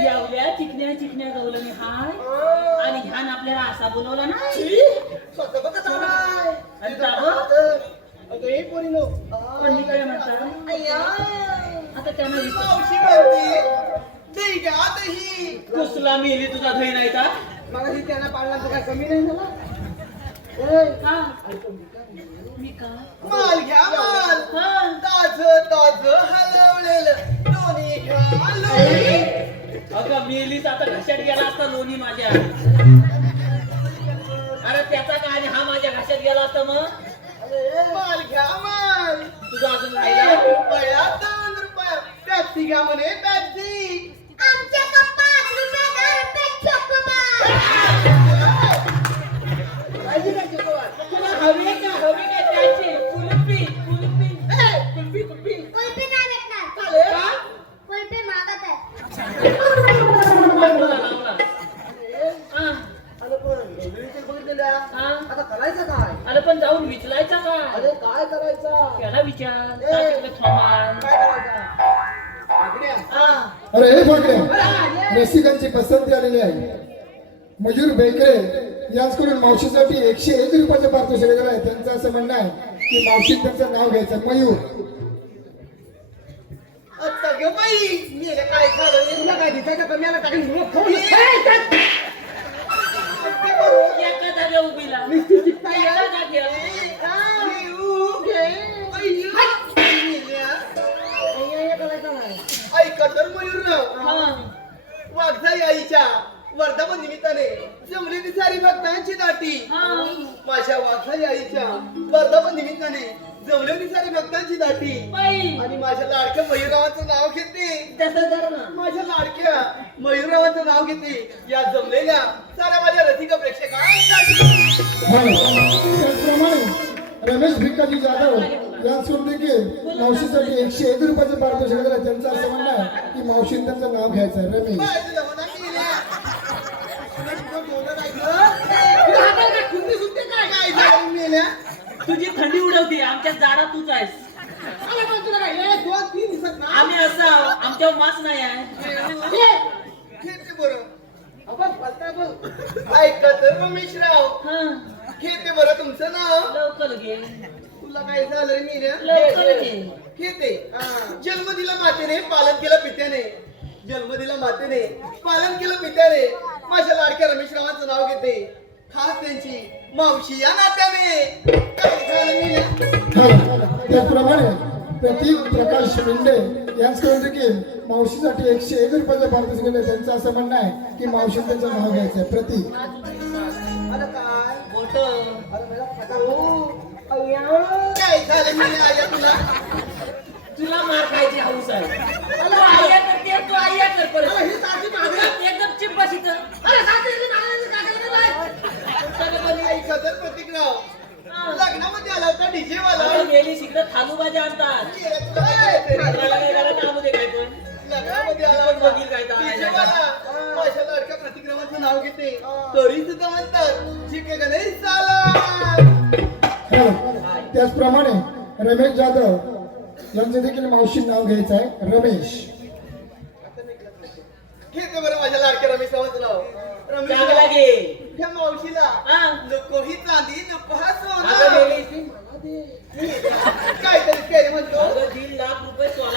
एवढ्या चिकन्या चिकन्या गवलनी हाय आणि ह्यान आपल्याला असा बोलवला ना. आणि जावं? पण मी काय म्हणता आता त्यांना कुसला मिली तुझा धई नाही का? त्यांना पाळला तर काय कमी नाही झाला. हा. मी का माल घ्या माल, ताज ताज हलवलेलं दोन्ही घ्या लोणी. अगं मेलीच आता घशात गेला असता लोणी माझ्या. अरे त्याचा काय आणि हा माझ्या घशात गेला असता मग. माल घ्या माल, तुझा अजून 1 राहिला रुपया 2 रुपया पॅप्सी घ्या म्हणे पॅप्सी. तुला हवी का हवी का त्याची कुल्फी कुल्फी कुल्फी कुल्फी आता करायचं काय? अरे पण जाऊन विचलायचा का? अरे काय करायचं? त्याला विचार काय तिकडे थांबाल. काय करायचं? आगड्या. अरे हे फाकड्या, रसिकांची पसंती आलेली आहे. मयूर बेकरे यांच्याकडून मावशीसाठी 101 रुपयाचं पारितोषिक दिलं आहे. त्यांचं असं म्हणणं आहे की मावशी त्यांचं नाव घ्यायचं मयूर. आता ग बाई, मी हे काय झालं? तुला काय दिसायचं कमी आला टाकून एका जागेवर उभीला एका जागेवर. ऐका तर मयूर हा. वाघजाई आईच्या वर्धापन निमित्ताने जमलेली सारी भक्तांची दाटी. हा. माझ्या वाघजाई आईच्या वर्धापन निमित्ताने जमलेली सारी भक्तांची दाटी. बाई आणि माझ्या लाडक्या मयूररावांचं नाव घेते. तसं कर ना. माझ्या लाडक्या मयूररावांचं नाव घेते या जमलेल्या साऱ्या माझ्या रसिका प्रेक्षकांसाठी. त्याचप्रमाणे रमेश भिक्काजी जाधव यांच्याकडून देखील मावशीसाठी 101 रुपयाचं पारितोषिक दिलं आहे. त्यांचं असं म्हणणं आहे की मावशीने त्यांचं नाव घ्यायचं आहे रमेश. तुझी थंडी उडवते आमच्या जाडा तूच आहेस. आम्ही असं आहो, आमच्यावर मास नाही आहे. ऐका तर रमेशराव, हा. घेते बरं तुमचं नाव. लवकर घे तुला काय झालं रे मील्या? लवकर घे. घेते. जन्म दिला मातेने, पालन केलं पित्याने. जन्म दिला मातेने, पालन केलं पित्याने. माझ्या लाडक्या रमेशरावांचं नाव घेते, खास त्यांची मावशी या नात्याने. काय झालं मील्या? त्याचप्रमाणे प्रतीक प्रकाश शिंदे यांच्याकडून देखील मावशीसाठी 101 रुपयाचं पारितोषिक गेले. त्यांचं असं म्हणणं आहे की मावशीने त्यांचं नाव घ्यायचं आहे. प्रतीक अरे काय बोट अरे मला फटा काय झालं मी आया तुला तुला मार खायची हौस आहे तू आया करते तू आया कर परत अरे ही साधी मागे एकदम चिप बस इथं अरे साधी मागे काय खतर प्रतिकराव लग्नामध्ये आला होता डीजे वाला आता गेली शिकत थालू भाजी आणतात मित्राला काय करायचं आणू दे काय पण लग्नामध्ये आला पण होता बघील काय तर डीजे वाला माझ्या लाडक्या प्रतिक्रमाचं नाव घेते तरी सुद्धा म्हणतात शिके का नाही चाला त्याचप्रमाणे रमेश जाधव यांचं देखील मावशी नाव घ्यायचं आहे. रमेश घेते बरं माझ्या लाडक्या रमेशाचं नाव रमेश चांगला घे ह्या मावशीला हा. नको ही चांदी नको हा अगं सोना गेली काहीतरी केलं म्हणतो अगं 1.5 लाख रुपये ए, मी सोना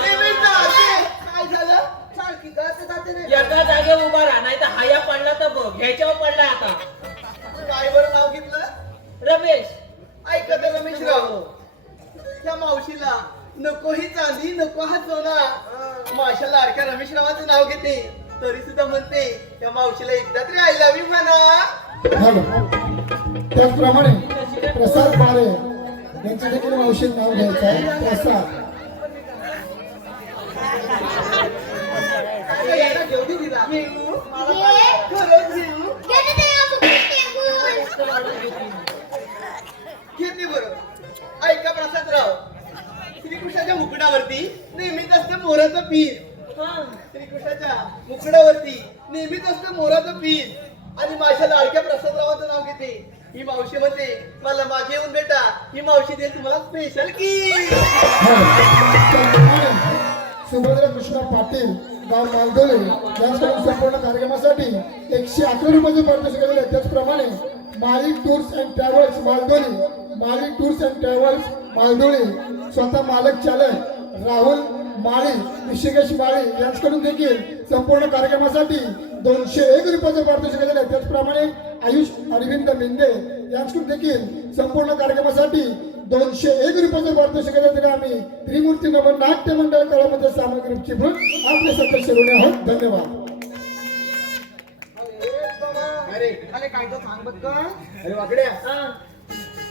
जाते. काय झालं सारखी जाते जाते नाही एका जागेवर उभा राहा नाही तर हाया पडला तर बघ ह्याच्यावर पडला आता काय बरं नाव घेतलं रमेश ऐकत रमेशराव त्या मावशीला नको ही चांदी नको हा सोना माझ्या लाडक्या रमेशरावाचं नाव घेते तरी सुद्धा म्हणते त्या मावशीला एकदा तरी आय लव्ह यू म्हणा त्याचप्रमाणे प्रसाद बारे यांचं देखील मावशी नाव घ्यायचं आहे. प्रसाद याला घेऊन दिला खरंच घेऊ घेतली बरं ऐका प्रसादराव श्रीकृष्णाच्या मुकुटावरती नेहमीच असतं मोराचं पीर श्रीकृष्णाच्या मुकुटावरती नेहमीच असतं मोराचं पीर आणि माझ्या लाडक्या प्रसादरावाचं नाव घेते ही मावशी म्हणते मला मागे येऊन बेटा ही मावशी देईल तुम्हाला स्पेशल की सुभद्रा कृष्ण पाटील गाव मालदोळे यांच्याकडून संपूर्ण कार्यक्रमासाठी 111 रुपयाचे पारितोषिक दिले. त्याचप्रमाणे माली टूर्स अँड ट्रॅव्हल्स मालदोळे स्वतः मालक चालक राहुल माळी ऋषिकेश माळी यांच्याकडून देखील संपूर्ण कार्यक्रमासाठी 201 रुपयाचे पारितोषिक दिले. त्याचप्रमाणे आयुष अरविंद मिंदे यांच्याकडून देखील संपूर्ण कार्यक्रमासाठी 201 रुपयाचे पारितोषिक दिले. तरी आम्ही त्रिमूर्ती नमन नाट्य मंडळ कलामध्ये सामग्री चिपळूण आपले सत्य शिरवणे आहोत. धन्यवाद. अरे अरे काय तर सांग बघ का अरे वाकड्या हा.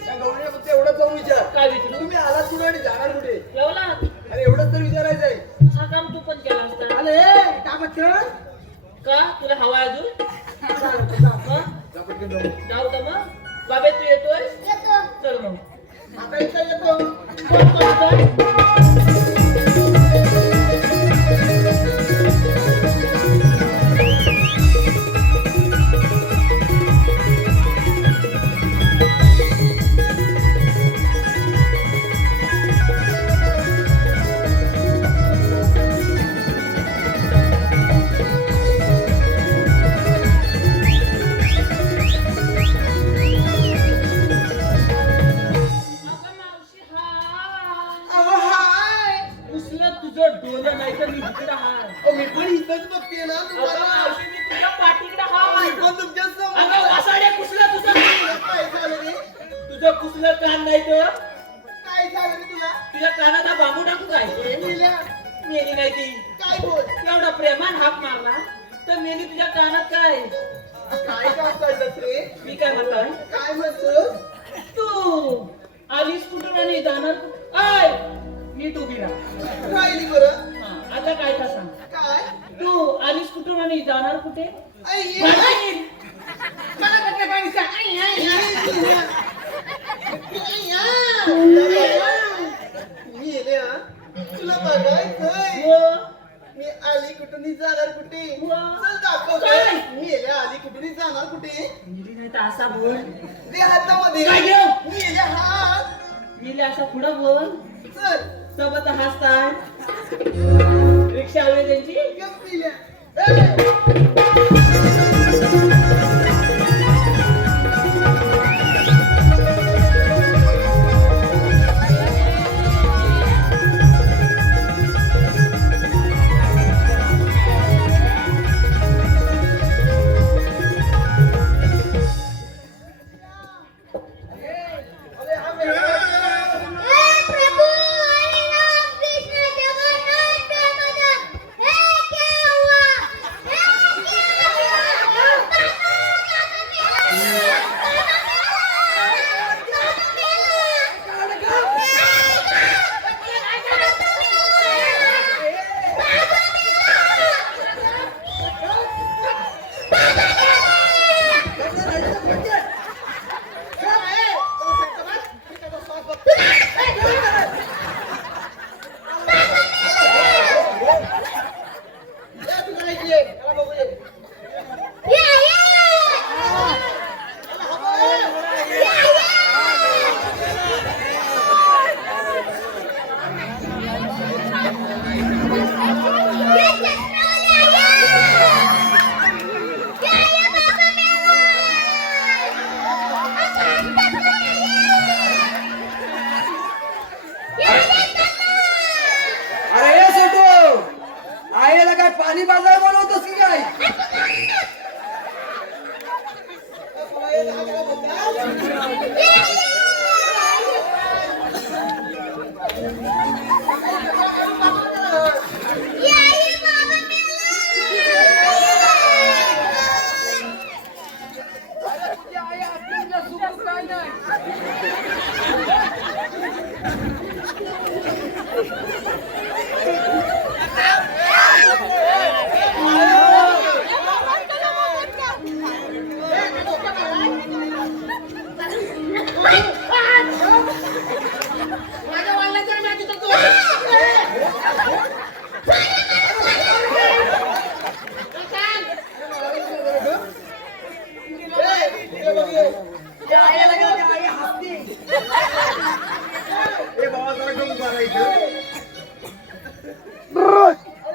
त्या गवळीने फक्त एवढंच जाऊन विचार काय विचारू तुम्ही आलात कुठे आणि जाणार कुठे एवढा अरे एवढंच तर विचारायचंय हा काम तू पण केला असता अरे काय म्हणतो का तुला हवा आहे अजून मग? जाऊ का मग बाबे तू येतोय चल मग आता इथं येतो कोण कोण येतोय? अगं मावशी हाय अहो हाय उसलं तुझं डोलं नाही तर मी इकडं हाय अहो, मी पण इथंच बघते ना अगं तुम्हाला मावशी मी तुझ्या पाठीकडे हाय मी पण तुमच्या समोर अगं वासाडे कुसलं तुझं काय झालं रे तुझं कुसलं कान नाही तर काय झालं रे तुला तुझ्या कानात हा बांबू टाकू काय हे मेल्या. मेली नाही ती काय बोल एवढा प्रेमान हाक मारला तर मेली तुझ्या कानात काय काय का कळलं रे मी काय म्हणताय काय म्हणतो तू आलीस कुठून आणि जाणार कुठं? आय नीट उभी राहा राहिली बरं हा, आता काय का सांग काय तू आलीस कुठून आणि जाणार कुठे आई, ये. बाहेर. मला कसलं काय दिसतं? आई, आई, आई. मी येले हा तुला बघायचंय हो. मी आली कुठून जाणार कुठे वा. चल दाखव काय? मी येले आली कुठून जाणार कुठे मेली नाही तर असा बोल दे हातामध्ये काय घेऊ? मी येले हात मेली असा पुढं बोल चल सोबत हसताय रिक्षा आली त्यांची गप मेल्या. ए! अरे हा मेला.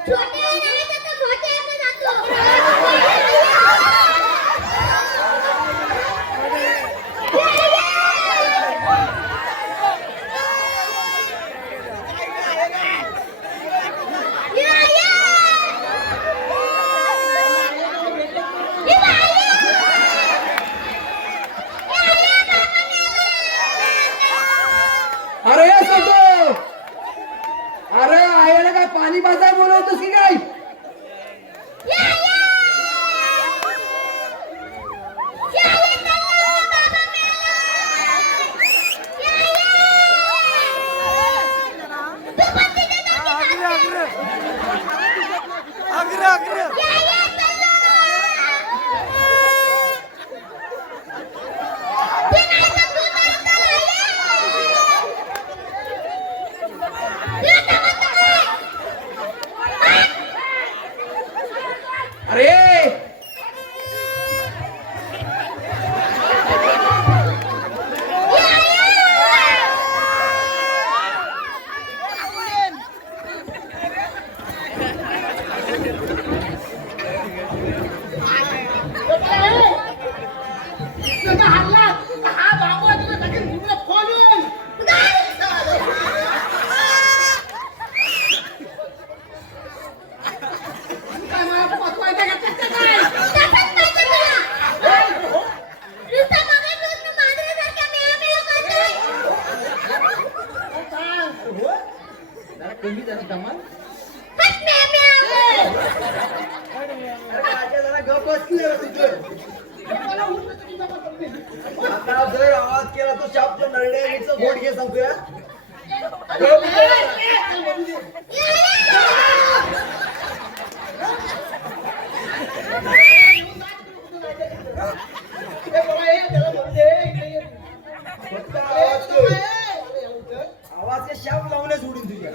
छोटे नाही तर मोठे आपण जातो. अरे सोटो, अरे आईला काय पाणी पाजाय बोलवतोस की काय? अरे आता जर आवाज केला तो शाप नरड्याचं घोट घे सांगतोय. आवाज के शाप लावून सोडून तुझ्या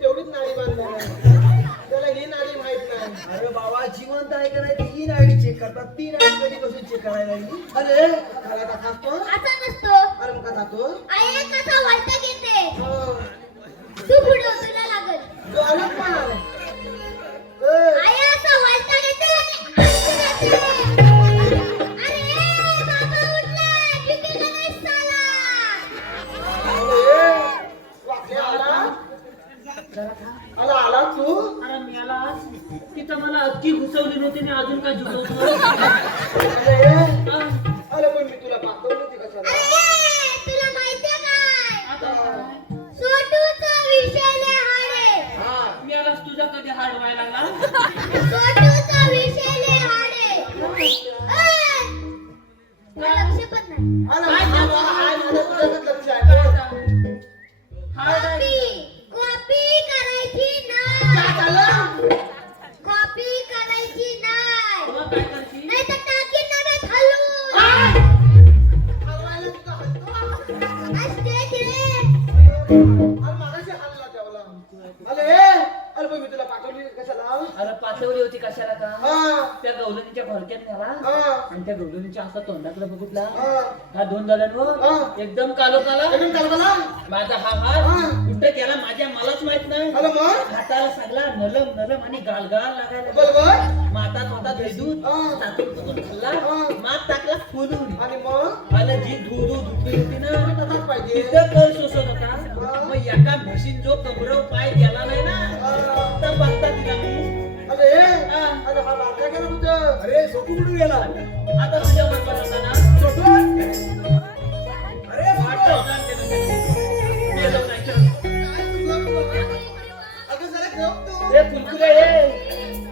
तेवढीच नाडी बांधणार त्याला ही नाडी माहित नाही. अरे बाबा जिवंत आहे का नाही ही नाडी चेक करतात. ती नाडी कधी पासून चेक करायला लागली? अरे मला का खातो? असा नसतो. अरे मग का खातो? आई कसा वळता घेते. हो. तू पुढे तुला लागल. तू आलाच पण आला. आई असा वळता घेते आणि आरती घेते. अरे बाबा उठलाय. पिकेला नाही साला. आला तू? अरे मेला तिथं मला अक्की घुसवली नव्हती आणि अजून काय झुकवतो. अरे पण मी तुला पाठवली होती कशाला? अरे तुला माहितीये काय? आता सोटूचा विषय लय हाड आहे. हा. मेलाच तुझा कधी हाड व्हायला लागला. सोटूचा विषय लय हाड आहे. मला लक्ष पण नाही. हाड आहे. कॉपी करायची नाही. कॉपी करायची नाही. तुला काय करशील? नाही तर टाकीन नव्यात हलवून. असते तिळे. अरे पण मी तुला पाठवली कशाला? अरे पातवली होती कशाला का? हा त्या गवलनीच्या घोळक्यात नेला हा. आणि त्या गवलनीच्या असा तोंडाकडे बघितला हा. हा दोन दलांवर हा. एकदम कालोकाला एकदम कल्पना माझा हा हात हा. कुठे गेला मलाच माहित नाही आलं मग हाताला सगळा नरम नरम आणि गालगाल लागायला बरोबर मातात होता भेदून हा. तातून तुकून खाल्ला हा. मात टाकला खोलून आणि मग आला जी धुरू धुतली होती ना तसाच पाहिजे तिथं कळ सोसत होता हा. मग एका म्हशीन जो कमरव पाय गेला नाही ना हा. तर बघता तिला मी अरे हा. अरे हा बारका गेला कुठं अरे सोपू कुठून गेला आता तुझ्या बरोबर होता ना अरे वाटलं होतं आणि त्यानं गेलो नाही तर. अगं जरा गप तू ए कुरकुरे ए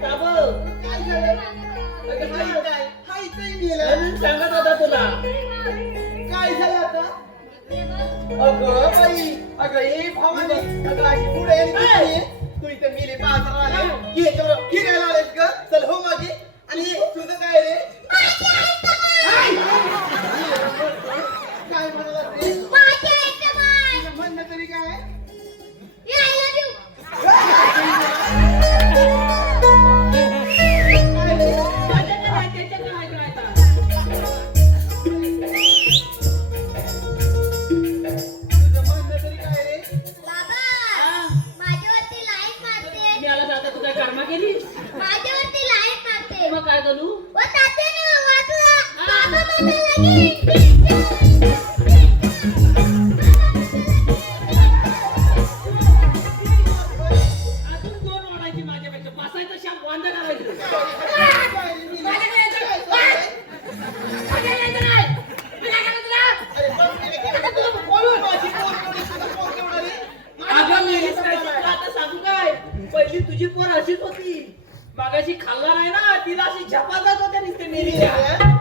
ताबं. काय झालं अगं काय हा इथंही मेला म्हणून सांगत होता तुला काय झालं आता अगं बाई अगं ए भावानी अगं अशी पुढे आणि तिथे तू इथं मेले बाजारात आले की याच्यावर फिरायला आलेस ग चल हो मागे आणि तुझं काय रे काय म्हणाला ते म्हणणं तरी काय काय रे? त्याच्यात काय तुझं म्हणणं तरी काय रे हा? मी आला तर आता तू काय कर्मा केली मग काय करू अजून दोन ओढायची माझ्यापेक्षा बसायचं शाप वांदा करायचं काय रे मी? अरे पण बोलून माझी पोर एवढी तुझं पोर केवढं रे? अगं मेलीच काय तुला आता सांगू काय पहिली तुझी पोर अशीच होती मागाशी खाल्ला नाही ना तिला अशी झपा जात होत्या नुसते मेलीच्या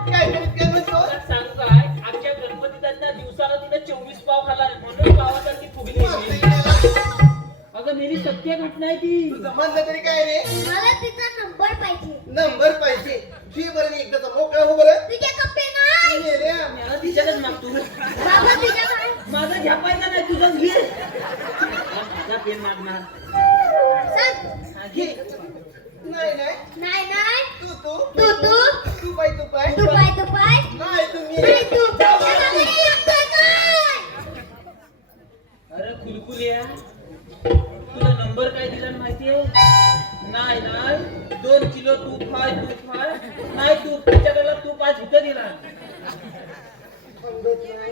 काय काय म्हणतो तुला सांगू काय आमच्या गणपतीच्या त्या दिवसाला तिने 24 पाव खाल्ला म्हणून पावासारखी फुगली अगं मेरी सत्य घटना आहे ती तुझं म्हणणं तरी काय रे मला तिचा नंबर पाहिजे नंबर पाहिजे ही बरं मी एकदाचा मोकळा हो बरं तुझ्या कप्पे नाही मेल्या. मला तिच्याकडे मागतो बाबा तुझ्या माझा झपायचा नाही तुझं घे माझा पेन मागणार सांग हा, घे. नाही नाही नाही नाही तू तू तू तू तू पाय तू पाय तू पाय तू पाय नाही तू नाही मेल्या. तू लागतोय काय अरे खुलखुलिया तुला नंबर काय दिला माहितीये नाही नाही 2 किलो तूप हाय नाही तूप त्याच्याकडे तूप आज इथं दिला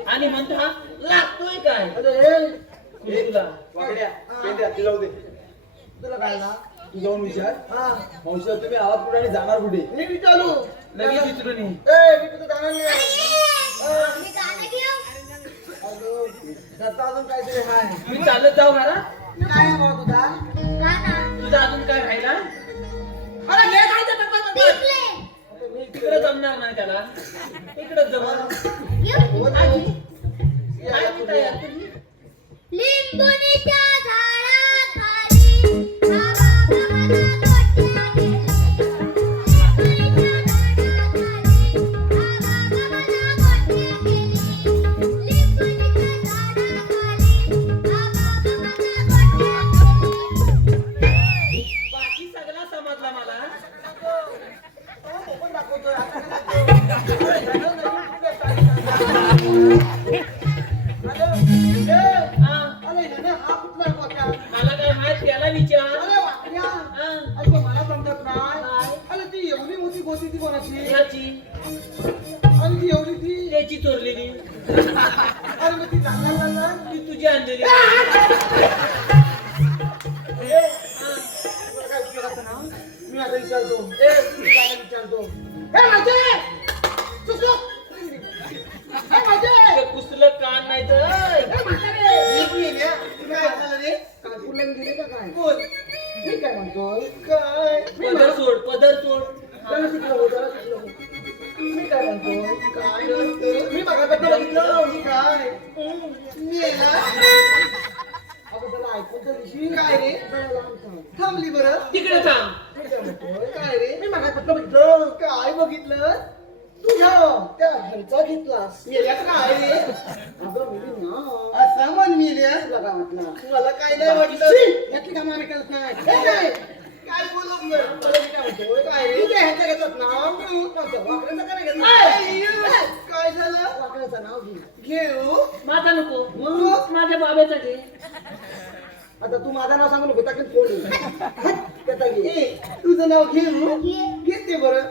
आणि म्हणतो हा लागतोय काय अरे तुला वाकड्या केंद्रात ते जाऊ दे तुला काय ना तू जाऊन विचार हा मावशी तुम्ही आवाज कुठे आणि जाणार कुठे मी विचारू लगेच विचारून ये. ए मी तुझं जाणार नाही मी गाणं घेऊ अगं, त्याचं अजून काहीतरी हाय मी चालत जाऊ घरा काय आहे बाबा तुझा गाणं तुझा अजून काय राहिला अरे ले जायचं पप्पा टिपले मी तिकडे जमणार नाही त्याला इकडे जमणार येऊ आधी काय मी तयार तुम्ही लिंबुनीच्या झाडाखाली बाबा बाबाला गोट्या गेले. लिंबुनीच्या झाडाखाली बाबा बाबाला गोट्या गेले. बाकी सगळा समजला मला पण दाखवतोय आता हा अरे ह्याने हा कुठला गोट्या? मला काय माहित त्याला विचार अरे वाकड्या. हा. अरे तो मला समजत नाही अरे ती एवढी मोठी गोटी ती कोणाची याची आणि ती एवढी ती त्याची चोरलेली अरे मग ती चांगला लागला ती तुझी आणलेली काय विचारायचं ना मी आता विचारतो मी काय विचारतो हे माझे चुक हे माझे ते कुसलं कान नाही तर हे म्हातारे. एक मेल्या. काय झालं रे काय फुलं गेले का काय बोल मी काय म्हणतोय काय पदर सोड जरा शिकलो हो, जरा शिकलो हो. मी काय म्हणतोय काय म्हणतोय मी बघायला बघितलं मी काय मेला अगं जरा ऐकून तर घेशील. काय रे जरा लांब थांब. थांबली बरं तिकडे थांब मी काय म्हणतोय काय रे मी बघायला बघितलं काय बघितलं तुझ्या त्या घरचा घेतलास मेल्यात काय रे अगं मुली ना असा मन मेल्या तुला काय वाटलं मला काय नाही वाटलं यातली कामं आम्ही करत नाही हे काय काय बोलू बरं? मला मी काय म्हणतोय, काय रे? तुझ्या ह्याचं घेतात नाव घेऊ कोणतं? वाकड्याचं का नाही घेतलं? अय्यो, काय झालं? वाकड्याचं नाव घेऊ. घेऊ माझा नको मग माझ्या बाबाचा घे. आता तू माझं नाव सांगू नको टाकेल फोन त्याचा घे. ए, तुझं नाव घेऊ घेते बरं.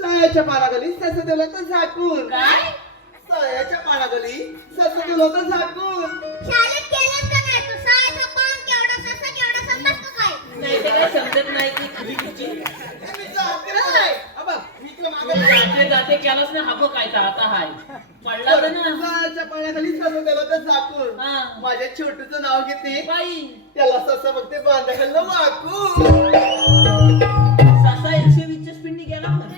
सायाच्या पानाखाली सस दिलं तर झाकून. काय? सायाच्या पानाखाली सस दिलं तर झाकून. शाळेत गेलेच का नाही तू? सायचा पान केवढा ससा केवढा समजतो काय? नाही ते काय समजत नाही की खुली तिची ए, मी जाते रे. अबा, मी तुला मागं जाते जाते केलास ना हा बघ काय तर आता हाय पडला होता ना. सायाच्या पानाखाली सस दिलं तर झाकून. हा. माझ्या छोटूचं नाव घेते बाई त्याला ससा बघते बांधाखालं वाकून. सासा 120च्या स्पीडनी गेला म्हणे.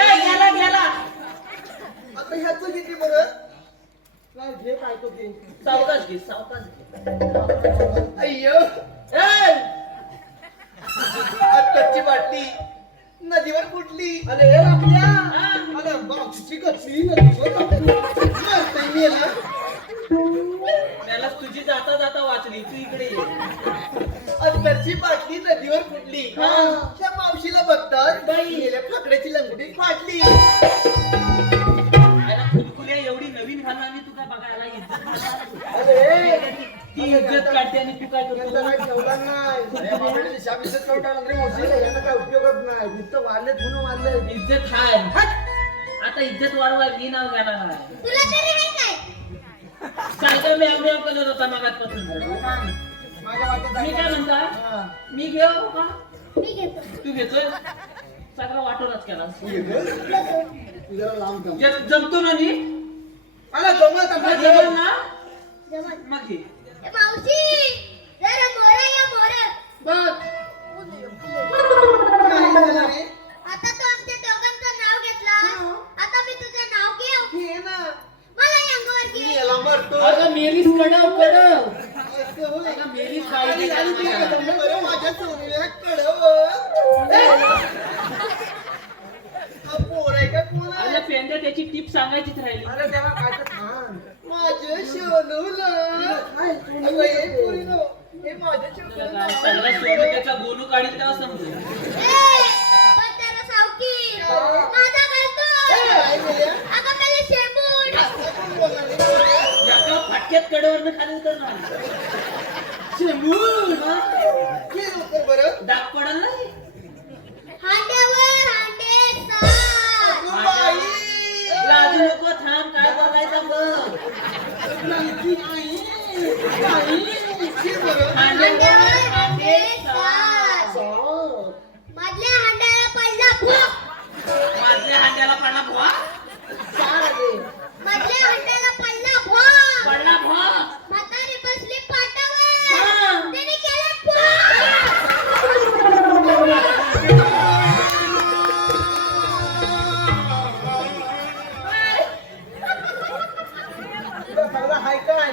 ए, गेला गेला. आता ह्याचं किती बरं? काय घे काय तो घे. सावकाश घे सावकाश घे. अय्यो, ए, आत्ताची बाटली नदीवर कुठली? अरे ए बापल्या. अरे बापची कशी नदीवर कुठली? मरतंय मेला. त्याला तुझी जाता जाता वाचली तू इकडे ये. अत्तरची बाटली नदीवर फुटली. हा. त्या मावशीला बघतात बाई. गेल्या फाकड्याची लंगडी फाटली. याला खुलखुल्या एवढी नवीन घालून आणि तू काय बघायला इज्जत करणार? अरे ती इज्जत काढते आणि तू काय त्यांचा करतो? काय ठेवला नाही. अरे बापरे, शाबीसच करून टाकलं रे मावशी. यांना काय उपयोगच नाही. नुसतं वाढलेत म्हणून वाढले. इज्जत हाय. आता इज्जत वाढवाय मी नाव घेणार आहे. तुला तरी नाही काय? सारखं मेव मेव करत होता मागासपासून. माझ्या वाटेत मी काय म्हणता हा. मी घेऊ का मी घेतो. तू घेतोय सगळा वाटोलाच केला तू जरा लांब थांब. जमतो ना नी मला जमत आता तुला जमल ना जमत. मग घे. ए, मावशी जरा मोरा या मोरा. बघ काय झालं रे? आता तू आमच्या दोघांचं नाव घेतलं. आता मी तुझं नाव घेऊ. घे ना. मला या अंगावर मी घे. याला मारतो. अगं मेलीस कडव कडव असं होय. अगं मेलीस आणि पाहिजे आणि ते त्याला. कसं बरं माझ्या सोन्या कडवं. हा पोर आहे का कोण आहे? अरे पेंड्या त्याची टिप सांगायचीच राहिली. अरे तेव्हा काय तर थांब. माझं सोनूला. अगं हे पोरीनो, हे माझं सोनूला. सगळा सोनं त्याचा गोलू काढील तेव्हा समजेल. ए, पण त्याला सावकी. माझा घालतो. काय बोलल्या? अगं मला शेपूट. असं कोण बोलणार रे पोरं? याका फाटक्यात कडवरनं खाली उतरणार. शेंबूड. घे लवकर बरं. डाग पडल नाही. हांड्यावर हांडे सात. अगं बाई. लाजू नको थांब काय बघायचं बघ. माहिती नाही. बाई, घे बरं. हांड्यावर हांडे सात. साप. मधल्या हांड्याला पडला भोक. माझ्या हांड्याला पडला भुवा. चार आले. मधल्या हांड्याला पडला भोक. पडला भुवा. म्हातारी बसली पाटावर. हा. त्याने केलं भोक. तुला सगळं हाय काय?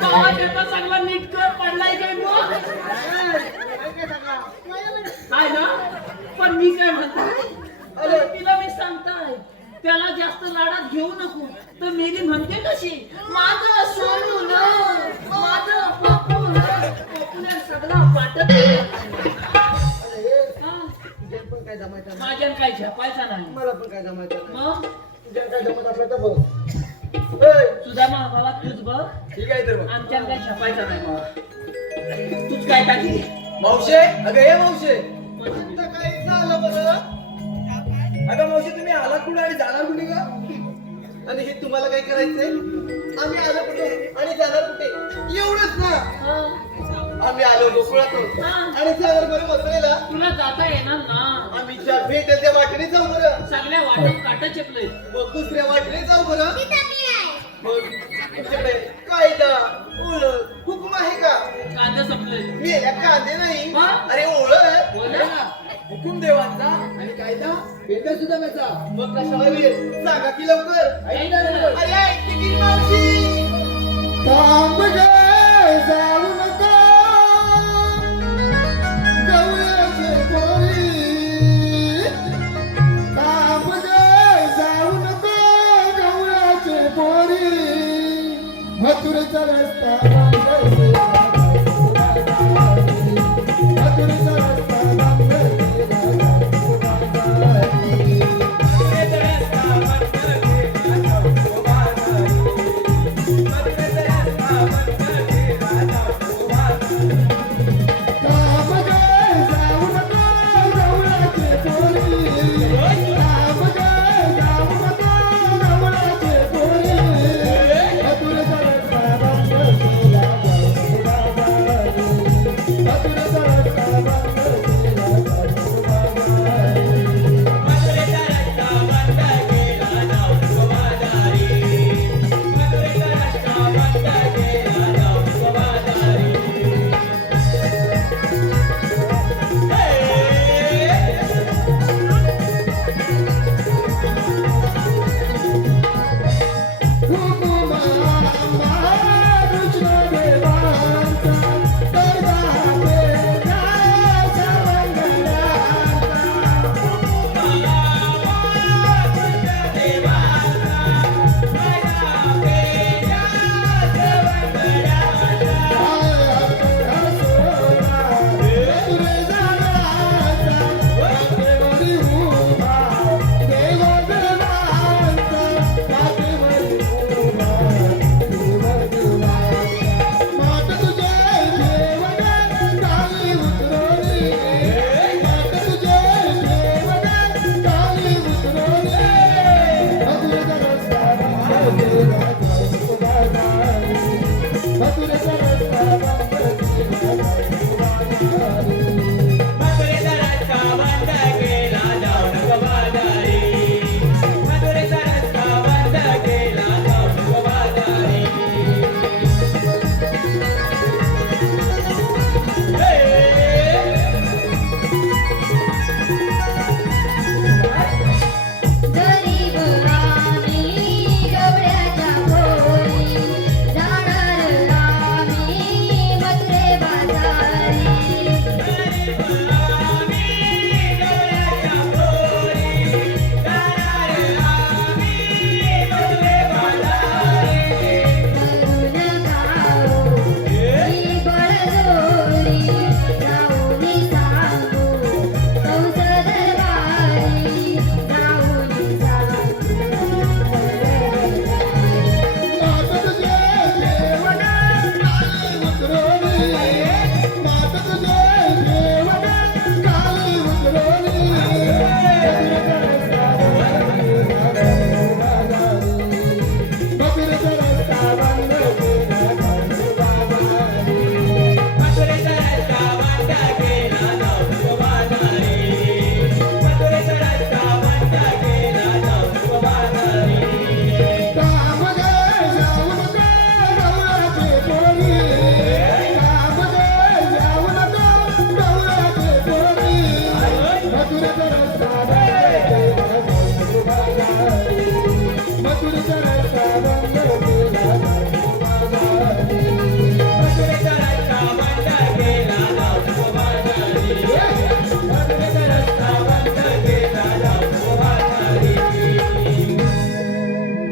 तेव्हा त्याचा चांगला नीट कर पडलाय काय मग हाय काय सगळं? काय ना पण मी काय म्हणताय अरे तिला मी सांगताय त्याला जास्त लाडात घेऊ नको तर मेरी म्हणते कशी माझं सोनू न माझं पप्पू न पप्पूला सगळा वाटत अरे, तुझ्यात पण काय जमायचं नाही. माझ्या काय झपायचा नाही मला पण काय जमायचं नाही. मग तुझ्यात काय जमत असलं तर बघ. ओय, तुझा भावाला तूच बघ ठीक आहे तर बघ. आमच्या काय छपायचा नाही मग तूच काय टाकी मावशे, अगं ये मावशे. आता काय झालं बरं? अगं मावशी तुम्ही आलात कुठे आणि जाणार कुठे का? आणि हे तुम्हाला काय करायचंय? आम्ही आलो कुठे आणि जाणार कुठे? एवढंच ना. आम्ही आलो गोकुळातून आणि जाणार बरं मथुरेला. तुला जाता येणार ना आम्ही ज्या भेटेल त्या वाटेने जाऊ बरं. सगळ्या वाटत काटा चेपलंय मग दुसऱ्या वाटेने जाऊ बरं. तिथं मी आहे. मग तुमच्याकडे कायदा ओळख हुकूम आहे का? कांदा संपलंय मेल्या कांदे नाही. मग? अरे ओळख बोला ना हुकूम देवांचा आणि कायदा भेटा सुद्धा त्याचा. मग कशाला वेळ सांगा की लवकर. अरे ऐकते की मावशी. थांब गे जाऊ नको गवळ्याचे पोरी. थांब गे जाऊ नको गवळ्याचे पोरी. मथुरेचा रस्ता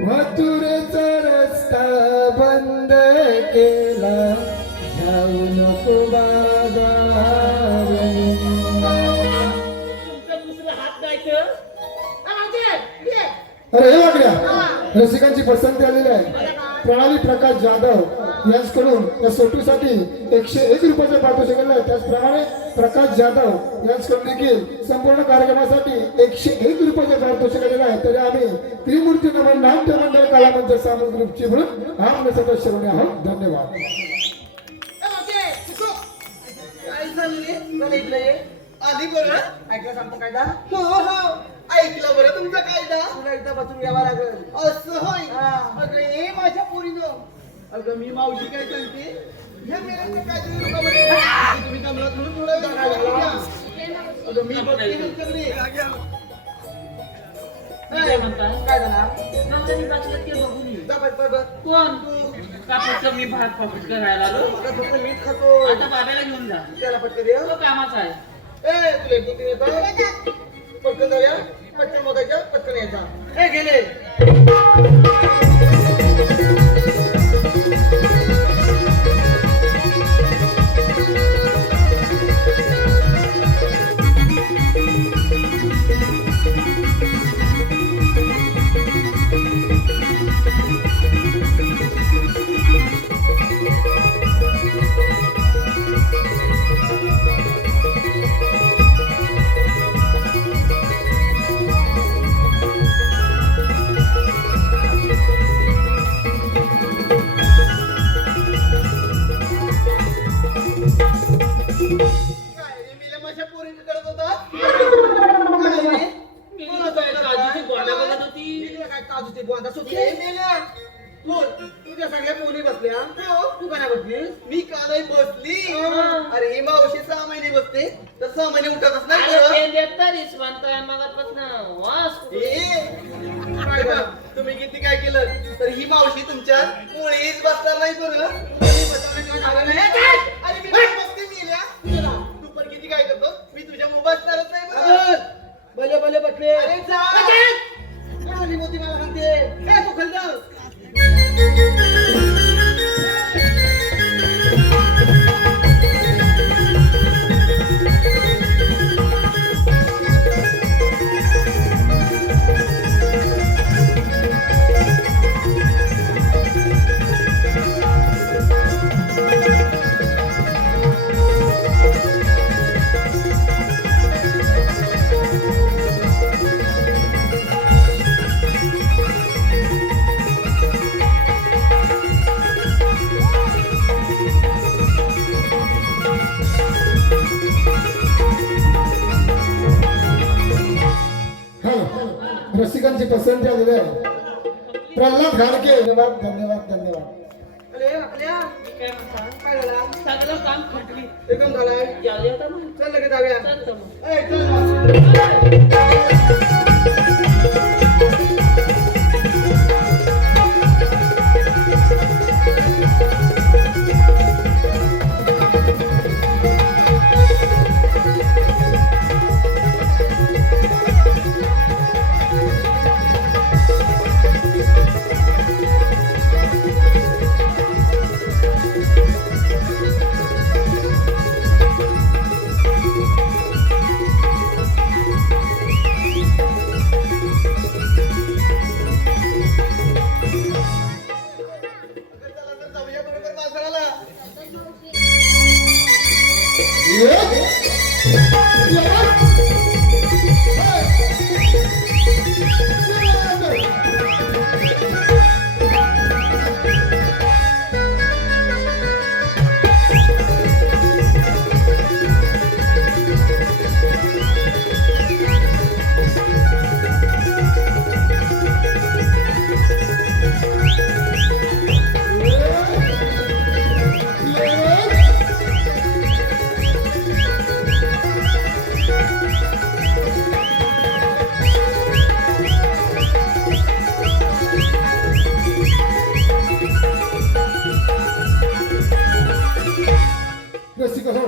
मथुरेचा रस्ता बंद केला जाऊ नको बाजारी. तुमचं दुसरं हात द्यायचं अरे हे वाकड्या रसिकांची पसंती आलेली आहे. प्रणाली प्रकाश जाधव यांच्याकडून या सोटूसाठी 101 रुपयाचे पारितोषिक आले आहे. त्याचप्रमाणे प्रकाश जाधव यांच्याकडून देखील संपूर्ण कार्यक्रमासाठी 101 रुपयाचे पारितोषिक आलेले आहे. तरी आम्ही त्रिमूर्ती नमन नाट्य मंडळ कलामंच सामूहिक ग्रुपची म्हणून आपले सदस्य होणे आहोत. धन्यवाद. काय झालं रे? मला इकडे ये. आधी बरं ऐकलं सांगतो कायदा. हो हो ऐकलं बरं तुमचा कायदा. तुला एकदा बसून घ्यावा लागेल. असं होय. अगं ए माझ्या पोरीनो. अगं मी मावशी काय सांगते ह्या मेल्याच्या कायद्याने लोकांमध्ये तुम्ही कमलात म्हणून थोडं गाणं घाला. अगं मी बघते तुमच्याकडे. काय म्हणताय? काय झाला? नवऱ्याने बसलं ते बघून ये. जा बस. कोण का फक्त मी भात पापड करायला आलो मग फक्त मीच खातो. आता बाब्याला घेऊन जा त्याला पटकन दे. तो कामाचा आहे. ए तुला एक दोन येतो पटकन जाऊया. पटकन बघायच्या पटकन यायचा. ए गेले. तुझ्या सगळ्या पोरी बसल्या तू का नाही बसलीस? मी का नाही बसली? अरे ही मावशी 6 महिने बसते तर 6 महिने उठतच नाही बरं. काय बा, तुम्ही किती काय केलं तर ही मावशी तुमच्या मुळीच बसणार नाही बरं. तुम्ही बसवण्याची कारण आहे. रसिकांची पसंती आलेली आहे. प्रल्हाद घाडके धन्यवाद धन्यवाद धन्यवाद. अरे आपल्या मी काय म्हणता काय झाला चांगलं काम कुठली एकदम झालाय जाऊया आता मग चल लगेच जाऊया चल तर मग. ए, चल मग. चला तर जाऊया बरोबर बाजाराला. रसिक हो,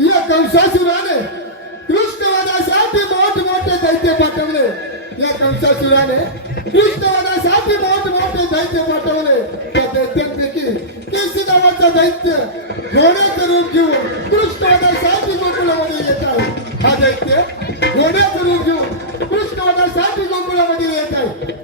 या कंसासुराने कृष्णवधासाठी मोठमोठे दैत्य पाठवले. या कंसासुराने कृष्णवधासाठी मोठमोठे दैत्य पाठवले. त्या दैत्यांपैकी केसी नावाचा दैत्य घोड्याचं रूप घेऊन कृष्णवधासाठी गोकुळामध्ये येत आहे. हा दैत्य घोड्याचं रूप घेऊन कृष्णवधासाठी गोकुळामध्ये येत आहे.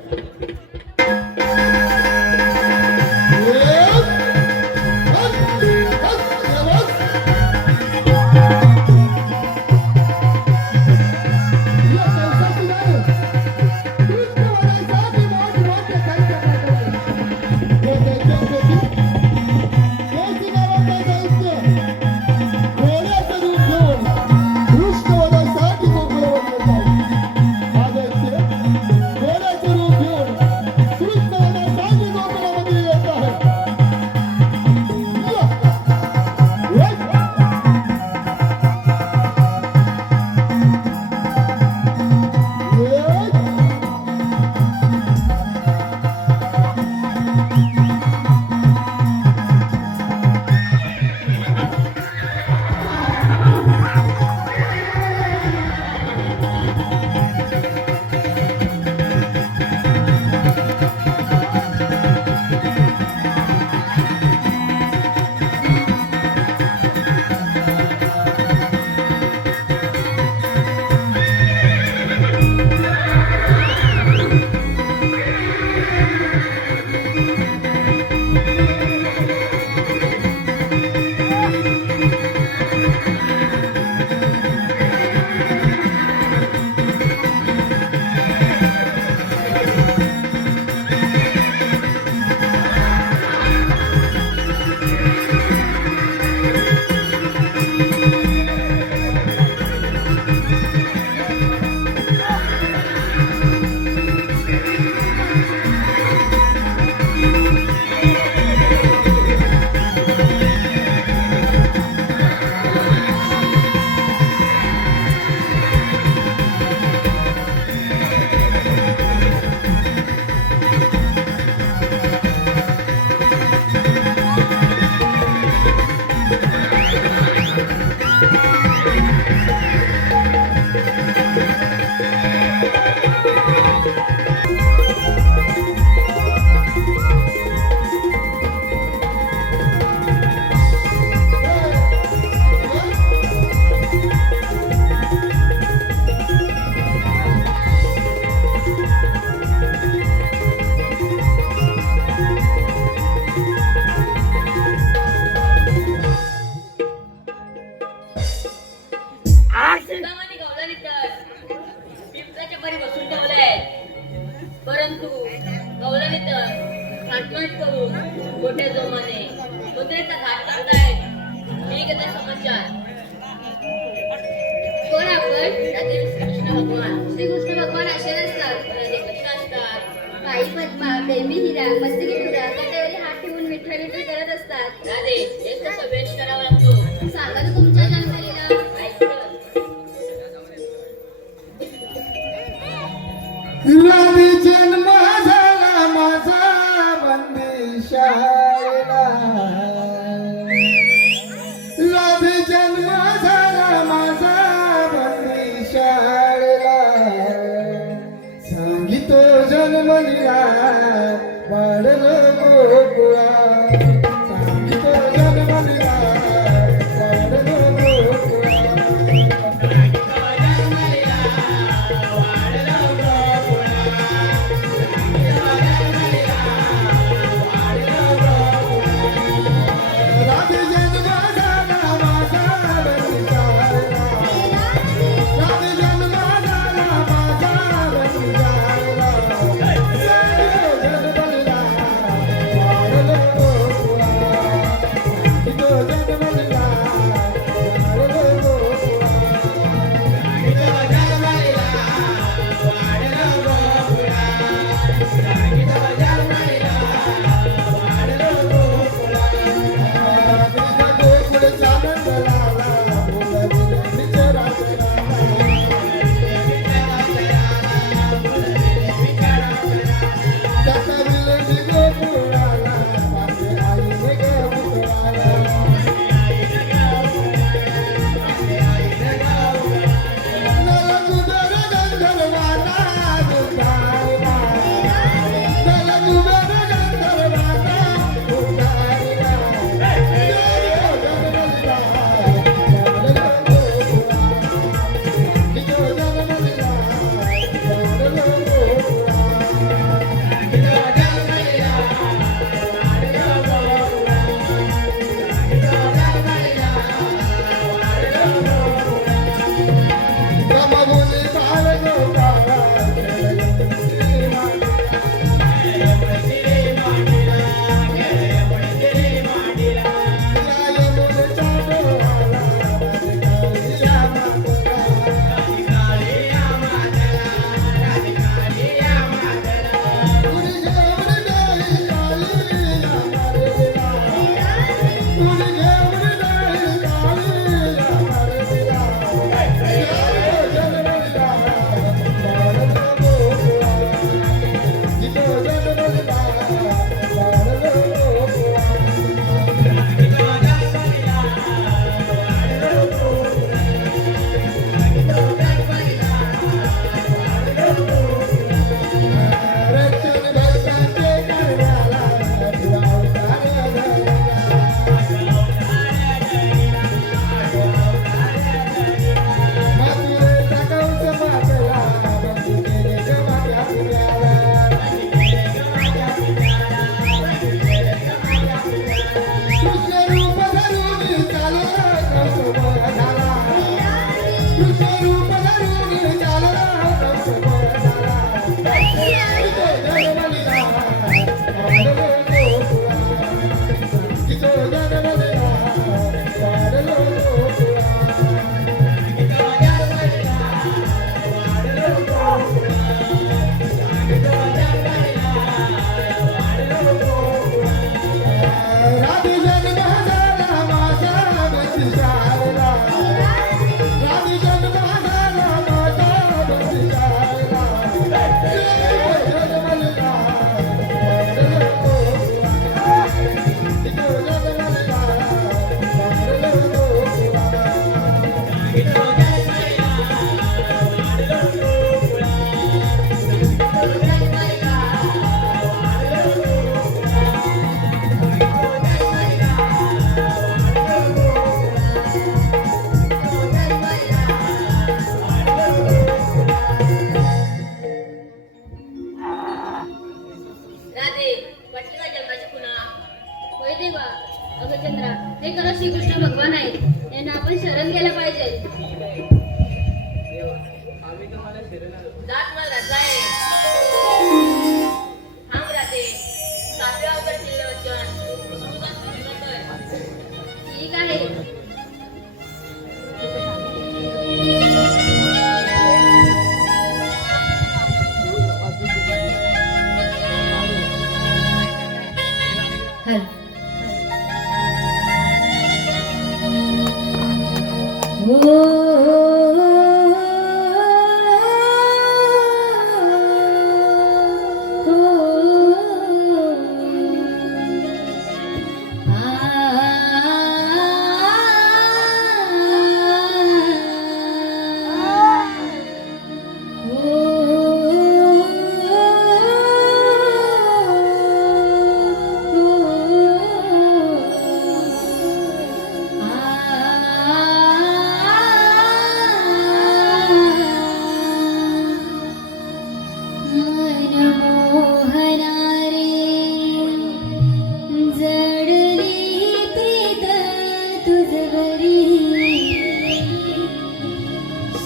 प्रेमी हिरा मस्ती पुरा कटेवरी हात ठेवून मिठ्ठा करत असतात. राधे एक तसं वेश करावा लागतो. सांगा ना तुमच्या जन्मलेला. राधी जन्म झाला माझा बंदी शाळेला, राधी जन्म झाला माझा बंदी शाळेला, सांगितो जन्मलिला वाढलो गोकुळा, सांगितो जन्मलिला वाढलो गोकुळा. राधी जन्म झाला माझा बंदी शाळेला, राधी जन्म झाला माझा बंदी शाळेला, सांगितो जन्मलिला वाढलो गोकुळा, सांगितो जन्मलिला वाढलो गोकुळा.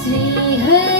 श्री हरी